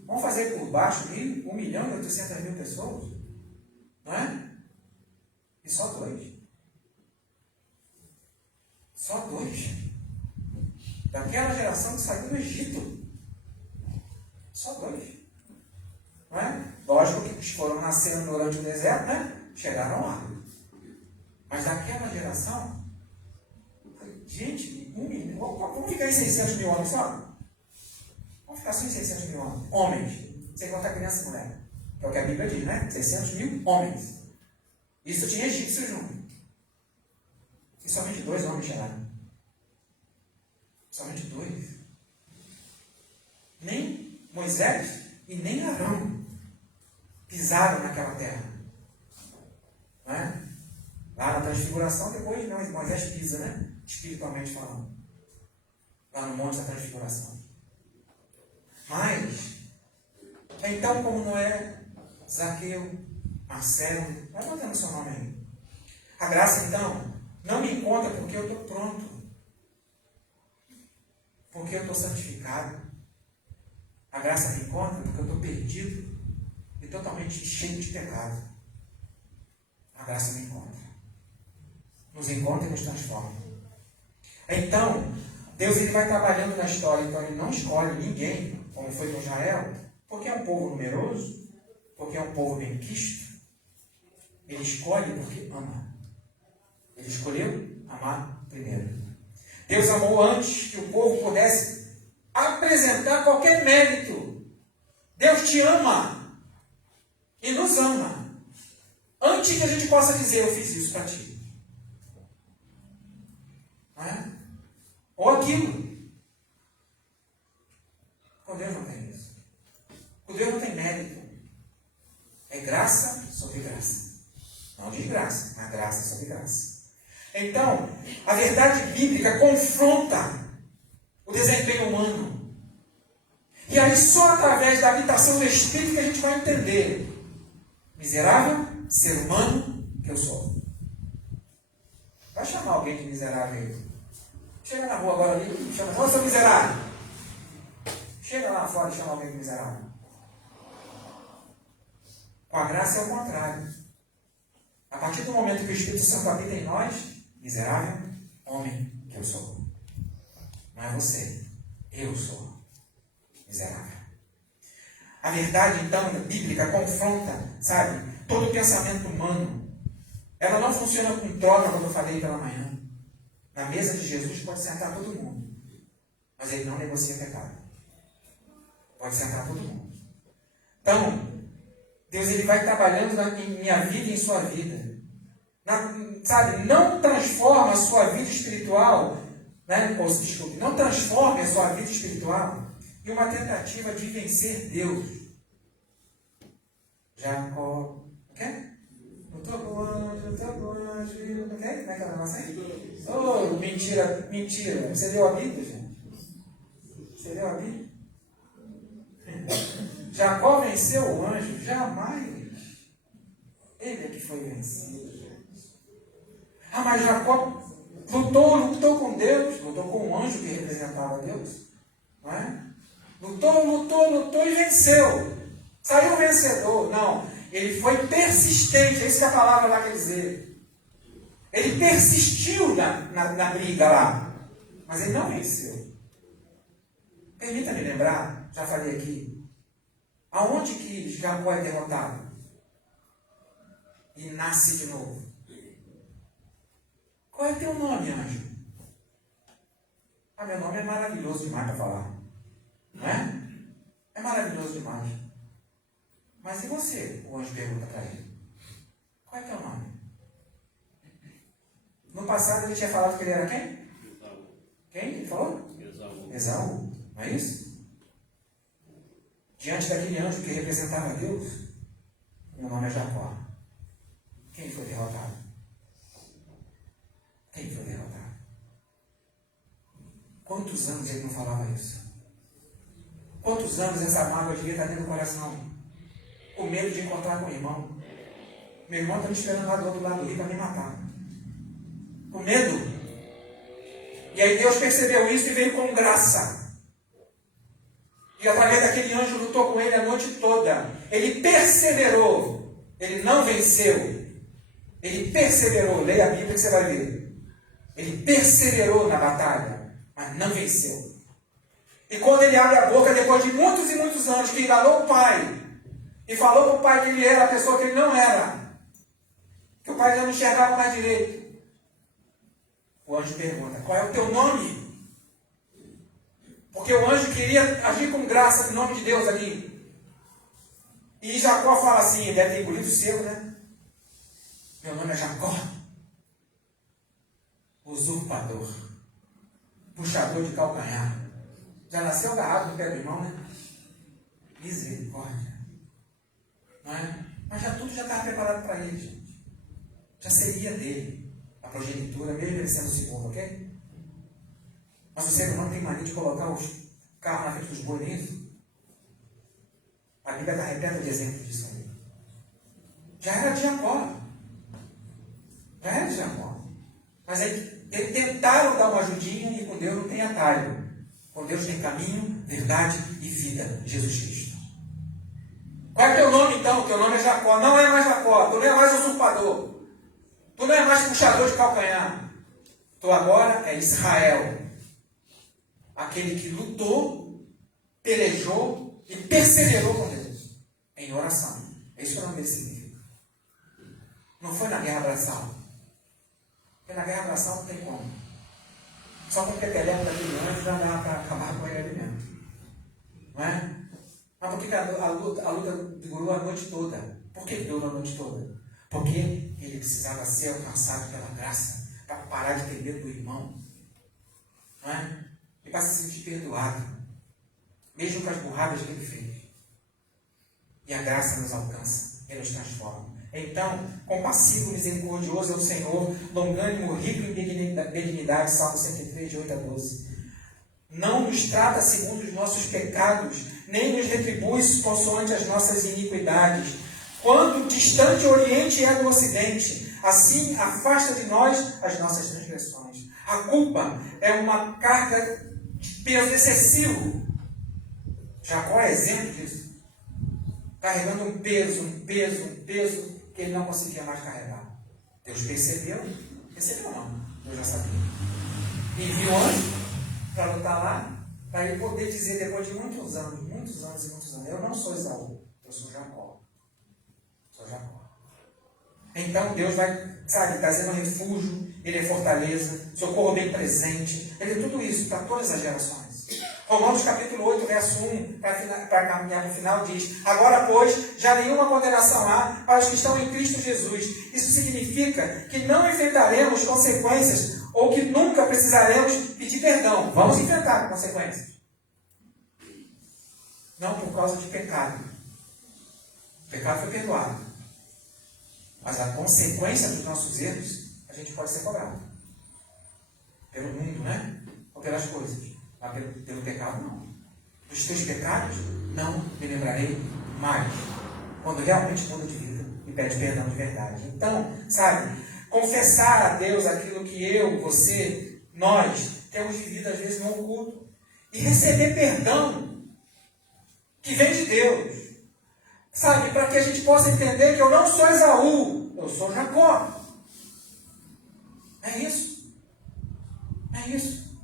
Vamos fazer por baixo 1.800.000 pessoas. Não é? E só 2. Só 2. Daquela geração que saiu do Egito. Só 2. Não é? Lógico que os foram nascendo durante o deserto, né? Chegaram lá. Mas daquela geração, gente, 1 milhão. Vamos ficar em 600 mil homens só? Vamos ficar só em 600 mil homens. Sem contar criança e mulher. Que é o que a Bíblia diz, né? 600 mil homens. Isso tinha egípcios junto. E somente 2 homens chegaram. Somente 2. Nem Moisés e nem Arão pisaram naquela terra. Não é? Lá na transfiguração, depois Moisés pisa, né? Espiritualmente falando. Lá no monte da transfiguração. Mas, então, como Noé, Zaqueu, Marcelo, vai botando seu nome aí. A graça, então, não me encontra porque eu estou pronto. Porque eu estou santificado. A graça me encontra porque eu estou perdido e totalmente cheio de pecado. A graça me encontra. Nos encontra e nos transforma. Então, Deus ele vai trabalhando na história. Então, ele não escolhe ninguém, como foi com Israel, porque é um povo numeroso, porque é um povo benquisto. Ele escolhe porque ama. Ele escolheu amar primeiro. Deus amou antes que o povo pudesse apresentar qualquer mérito. Deus te ama e nos ama antes que a gente possa dizer eu fiz isso para ti. Não é? Ou aquilo. Com Deus não tem isso. Com Deus não tem mérito. É graça sobre graça. Não de graça, mas graça sobre graça. Então, a verdade bíblica confronta o desempenho humano. E aí só através da habitação do Espírito que a gente vai entender. Miserável ser humano que eu sou. Vai chamar alguém de miserável aí. Chega na rua agora ali, chama, ô seu miserável. Chega lá fora e chama alguém de miserável. Com a graça é o contrário. A partir do momento que o Espírito Santo habita em nós, miserável, homem que eu sou. Não é você, eu sou miserável. A verdade, então, bíblica confronta, sabe, todo o pensamento humano. Ela não funciona com troca, como eu falei pela manhã. Na mesa de Jesus pode sentar todo mundo, mas ele não negocia pecado. Pode sentar todo mundo. Então, Deus ele vai trabalhando em minha vida e em sua vida. Sabe, não transforma a sua vida espiritual, né? Desculpe, não transforme a sua vida espiritual em uma tentativa de vencer Deus. Jacó, o quê? Não estou com anjo, o quê? Como é que é aquela nossa aí? Oh, mentira, mentira. Você leu a Bíblia, gente? Você leu a Bíblia? Jacó venceu o anjo? Jamais. Ele é que foi vencido. Ah, mas Jacó lutou com Deus, lutou com um anjo que representava Deus, não é? Lutou e venceu. Saiu vencedor. Não, ele foi persistente, é isso que a palavra lá quer dizer. Ele persistiu na briga lá, mas ele não venceu. Permita-me lembrar, já falei aqui, aonde que Jacó é derrotado e nasce de novo? Qual é teu nome, anjo? Ah, meu nome é maravilhoso demais para falar, não é? É maravilhoso demais. Mas e você? O anjo pergunta para ele. Qual é teu nome? No passado ele tinha falado que ele era quem? Quem? Ele falou? Esaú. Não é isso? Diante daquele anjo que representava Deus, meu nome é Jacó. Quem foi derrotado? Quem foi derrotado? Quantos anos ele não falava isso? Quantos anos essa mágoa devia estar dentro do coração? Com medo de encontrar com o irmão. Meu irmão está me esperando lá do outro lado do rio para me matar. Com medo. E aí Deus percebeu isso e veio com graça. E através daquele anjo lutou com ele a noite toda. Ele perseverou. Ele não venceu. Ele perseverou. Leia a Bíblia que você vai ver. Ele perseverou na batalha, mas não venceu. E quando ele abre a boca, depois de muitos e muitos anos, que enganou o pai, e falou para o pai que ele era a pessoa que ele não era, que o pai já não enxergava mais direito, o anjo pergunta, qual é o teu nome? Porque o anjo queria agir com graça no nome de Deus ali. E Jacó fala assim, ele deve ter engolido seco, né? Meu nome é Jacó, usurpador, puxador de calcanhar. Já nasceu agarrado no pé do irmão, né? Misericórdia. Não é? Mas tudo já estava preparado para ele, gente. Já seria dele a progenitura, mesmo ele sendo o segundo, ok? Mas o ser humano tem mania de colocar os carros na frente dos bois nisso. A Bíblia está repleta de exemplos disso aí. Já era de Jacó. Já era de Jacó. Mas aí eles tentaram dar uma ajudinha e com Deus não tem atalho. Com Deus tem caminho, verdade e vida. Jesus Cristo. Qual é o teu nome então? Teu nome é Jacó. Não é mais Jacó. Tu não é mais usurpador. Tu não é mais puxador de calcanhar. Tu agora é Israel. Aquele que lutou, pelejou e perseverou com Deus. Em oração. É isso que o nome dele significa. Não foi na guerra braçal. Porque na guerra braçal não tem como. Só com o peteleco daquele anjo já dá para acabar com ele ali mesmo. Não é? Mas por que a luta durou a noite toda? Por que durou a noite toda? Porque ele precisava ser alcançado pela graça para parar de ter medo do irmão. Não é? E para se sentir perdoado. Mesmo com as burradas que ele fez. E a graça nos alcança e nos transforma. Então, compassivo, misericordioso é o Senhor, longânimo, rico em benignidade, Salmo 103, de 8 a 12. Não nos trata segundo os nossos pecados, nem nos retribui consoante as nossas iniquidades. Quando distante o Oriente é do Ocidente, assim afasta de nós as nossas transgressões. A culpa é uma carga de peso excessivo. Jacó é exemplo disso. Carregando um peso que ele não conseguia mais carregar. Deus percebeu não, Deus já sabia. E enviou anjo para lutar lá, para ele poder dizer depois de muitos anos, eu não sou Esaú, eu sou Jacó. Então Deus vai, trazendo refúgio, ele é fortaleza, socorro bem presente, ele é tudo isso para todas as gerações. Romanos capítulo 8, verso 1, para caminhar no final, diz: agora, pois, já nenhuma condenação há para os que estão em Cristo Jesus. Isso significa que não enfrentaremos consequências ou que nunca precisaremos pedir perdão. Vamos enfrentar consequências. Não por causa de pecado. O pecado foi perdoado. Mas a consequência dos nossos erros, a gente pode ser cobrado. Pelo mundo, né? Ou pelas coisas. Mas pelo pecado, não. Dos teus pecados, não me lembrarei mais. Quando realmente muda de vida e pede perdão de verdade. Então, confessar a Deus aquilo que eu, você, nós temos vivido às vezes no oculto. E receber perdão que vem de Deus. Para que a gente possa entender que eu não sou Esaú, eu sou Jacó. É isso. É isso.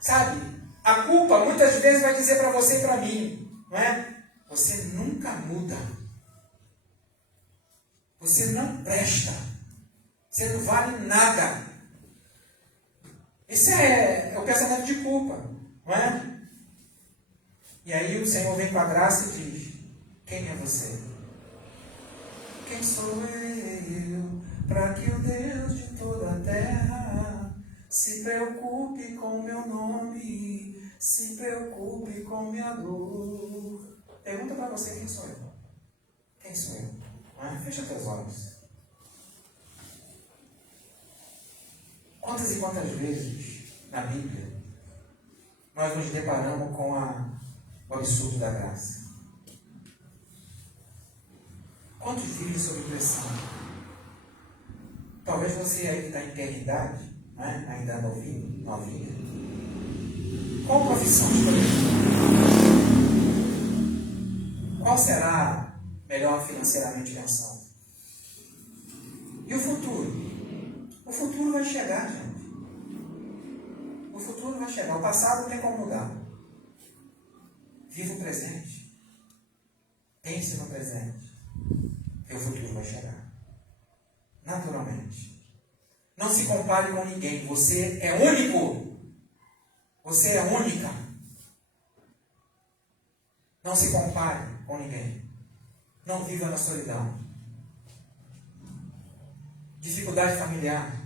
Sabe, a culpa muitas vezes vai dizer para você e para mim, não é? Você nunca muda. Você não presta. Você não vale nada. Esse é o pensamento de culpa, não é? E aí o Senhor vem com a graça e diz: quem é você? Quem sou eu para que o Deus de toda a terra se preocupe com o meu nome, se preocupe com minha dor? Pergunta para você: quem sou eu? Quem sou eu? Fecha teus olhos. Quantas e quantas vezes na Bíblia nós nos deparamos com o absurdo da graça? Quantos vivem sob pressão? Talvez você aí que está em eternidade, né? Ainda novinho, novinha. Qual profissão escolher? Qual será melhor financeiramente pensando? E o futuro? O futuro vai chegar, gente. O futuro vai chegar. O passado não tem como mudar. Viva o presente. Pense no presente. E o futuro vai chegar. Naturalmente. Não se compare com ninguém. Você é único. Você é única. Não se compare com ninguém. Não viva na solidão. Dificuldade familiar.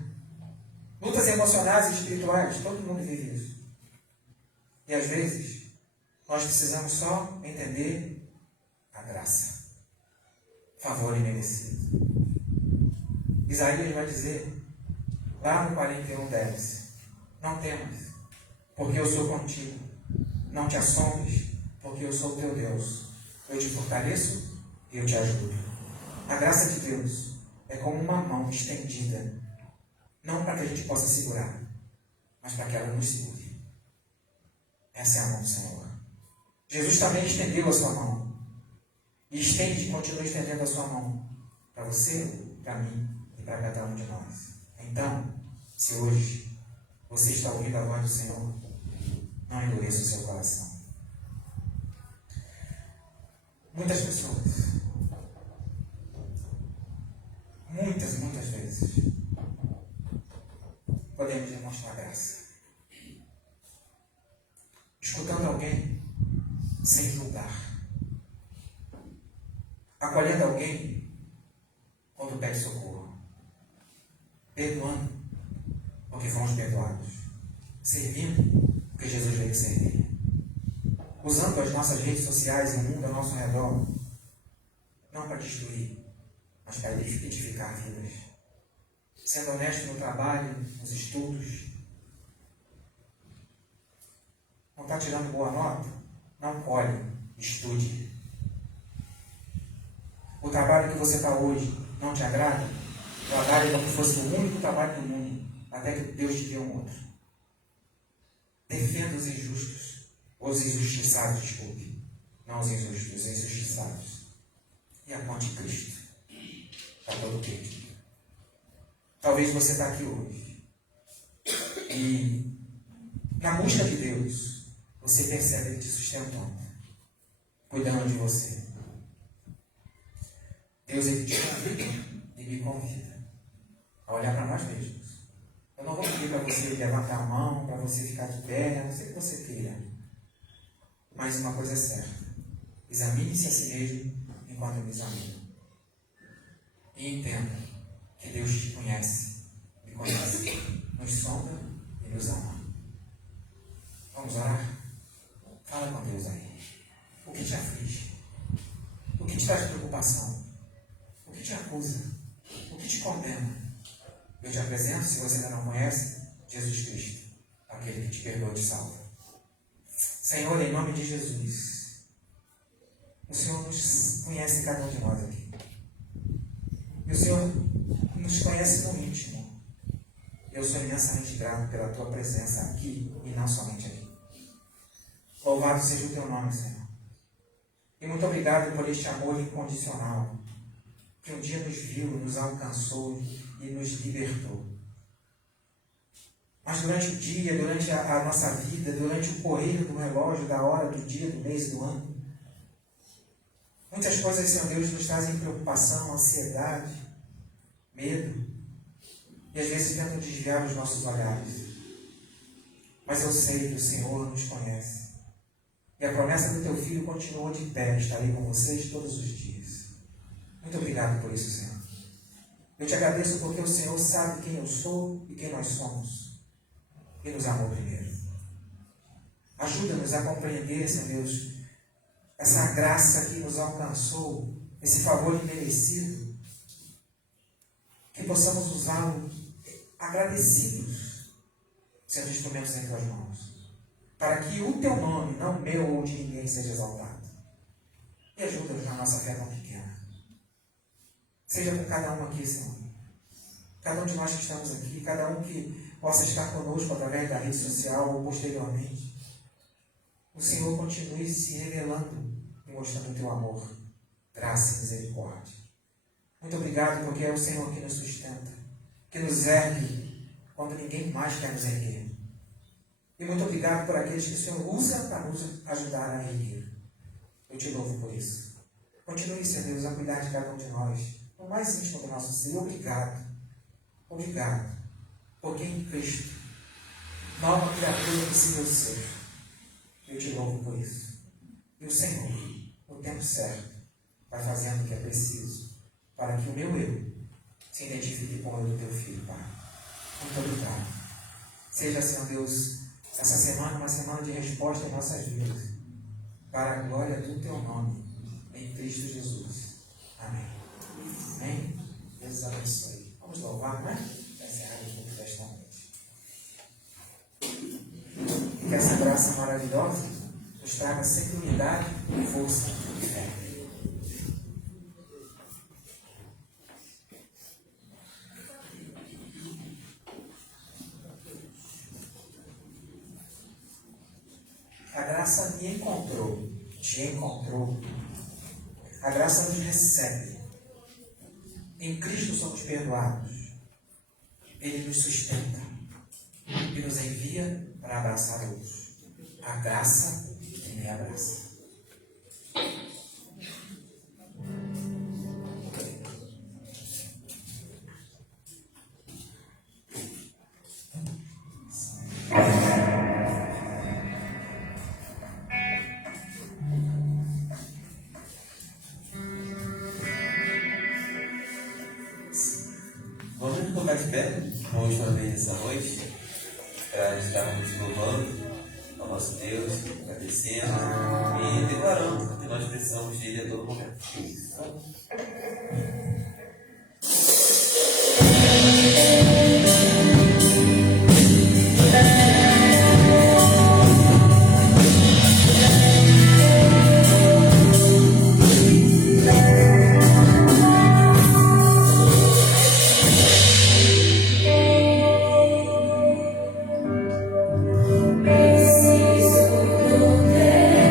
Lutas emocionais e espirituais. Todo mundo vive isso. E às vezes, nós precisamos só entender a graça. Favor imerecido. Isaías vai dizer, lá no 41:10, não temas, porque eu sou contigo. Não te assombres, porque eu sou o teu Deus. Eu te fortaleço e eu te ajudo. A graça de Deus é como uma mão estendida, não para que a gente possa segurar, mas para que ela nos segure. Essa é a mão do Senhor. Jesus também estendeu a sua mão. E estende e continua estendendo a sua mão para você, para mim e para cada um de nós. Então, se hoje você está ouvindo a voz do Senhor, não endureça o seu coração. Muitas pessoas, muitas vezes, podemos demonstrar graça. Escutando alguém sem julgar. Acolhendo alguém quando pede socorro. Perdoando porque fomos perdoados. Servindo porque Jesus veio servir. Usando as nossas redes sociais e o mundo ao nosso redor, não para destruir, mas para edificar vidas. Sendo honesto no trabalho, nos estudos. Não está tirando boa nota? Não colhe, estude. O trabalho que você está hoje não te agrada? Trabalhe como se fosse o único trabalho do mundo, até que Deus te dê um outro. Defenda os injustos, os injustiçados, desculpe. Não os injustos, os injustiçados. E aponte Cristo para todo crente. Talvez você está aqui hoje e, na busca de Deus, você percebe Ele te sustentando, cuidando de você. Deus, Ele te convida e me convida a olhar para nós mesmos. Eu não vou pedir para você levantar a mão, para você ficar de pé, a não ser que você queira. Mas uma coisa é certa: examine-se a si mesmo enquanto eu me examino. E entenda que Deus te conhece, me conhece, nos sonda e nos ama. Vamos orar? Fala com Deus aí. O que te aflige? O que te traz preocupação? O que te acusa? O que te condena? Eu te apresento, se você ainda não conhece, Jesus Cristo, aquele que te perdoa e te salva. Senhor, em nome de Jesus, o Senhor nos conhece cada um de nós aqui. E o Senhor nos conhece no íntimo. Eu sou imensamente grato pela tua presença aqui e não somente aqui. Louvado seja o teu nome, Senhor. E muito obrigado por este amor incondicional que um dia nos viu, nos alcançou e nos libertou. Mas durante o dia, durante a nossa vida, durante o correr do relógio, da hora, do dia, do mês, do ano, muitas coisas, Senhor Deus, nos trazem preocupação, ansiedade, medo. E às vezes tentam desviar os nossos olhares. Mas eu sei que o Senhor nos conhece. E a promessa do Teu Filho continua de pé. Estarei com vocês todos os dias. Muito obrigado por isso, Senhor. Eu te agradeço porque o Senhor sabe quem eu sou e quem nós somos. E nos amou primeiro. Ajuda-nos a compreender, Senhor Deus, essa graça que nos alcançou, esse favor imerecido. Que possamos usá-lo agradecidos, sendo instrumentos em Tuas mãos. Para que o Teu nome, não meu ou de ninguém, seja exaltado. E ajuda-nos na nossa fé tão pequena. Seja com cada um aqui, Senhor. Cada um de nós que estamos aqui, cada um que possa estar conosco através da rede social ou posteriormente. O Senhor continue se revelando e mostrando o Teu amor, graça e misericórdia. Muito obrigado porque é o Senhor que nos sustenta, que nos ergue quando ninguém mais quer nos erguer. E muito obrigado por aqueles que o Senhor usa para nos ajudar a erguer. Eu te louvo por isso. Continue, Senhor Deus, a cuidar de cada um de nós, no mais íntimo do nosso ser. Obrigado. Obrigado. Porque em Cristo, nova criatura é possível ser. Eu te louvo por isso. E o Senhor, no tempo certo, vai fazendo o que é preciso para que o meu eu se identifique com o eu do Teu Filho, Pai. Muito obrigado. Seja, Senhor Deus, essa semana uma semana de resposta em nossas vidas, para a glória do Teu nome, em Cristo Jesus. Amém. Amém. Deus abençoe. Vamos louvar, né? Para encerrar o culto desta noite. Que essa graça maravilhosa nos traga sempre unidade, força e fé. A graça me encontrou, te encontrou. A graça nos recebe. Em Cristo somos perdoados. Ele nos sustenta e nos envia para abraçar outros. A graça que me abraça. Vamos colocar de pé, uma última vez essa noite, para estarmos louvando ao nosso Deus, agradecendo e declarando que nós precisamos dele a todo momento. Preciso do Teu perdão.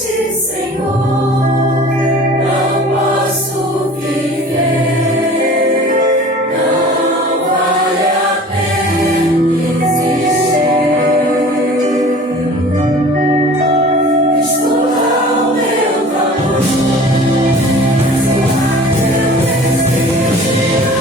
ti, Senhor, não posso viver, não vale a pena existir. Estudar o meu valor, soar teu espírito,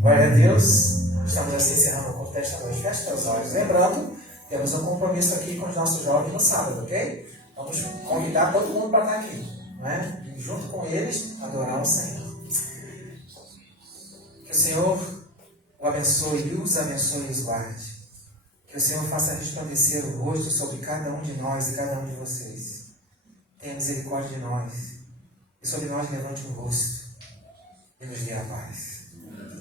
Glória a Deus. Estamos assim encerrando o culto desta noite. Feche seus olhos. Lembrando, temos um compromisso aqui com os nossos jovens no sábado, ok? Vamos convidar todo mundo para estar aqui, né? E junto com eles, adorar o Senhor. Que o Senhor o abençoe e os abençoe e os guarde. Que o Senhor faça resplandecer o rosto sobre cada um de nós e cada um de vocês. Tenha misericórdia de nós. E sobre nós levante o rosto e nos dê a paz.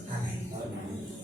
Amém.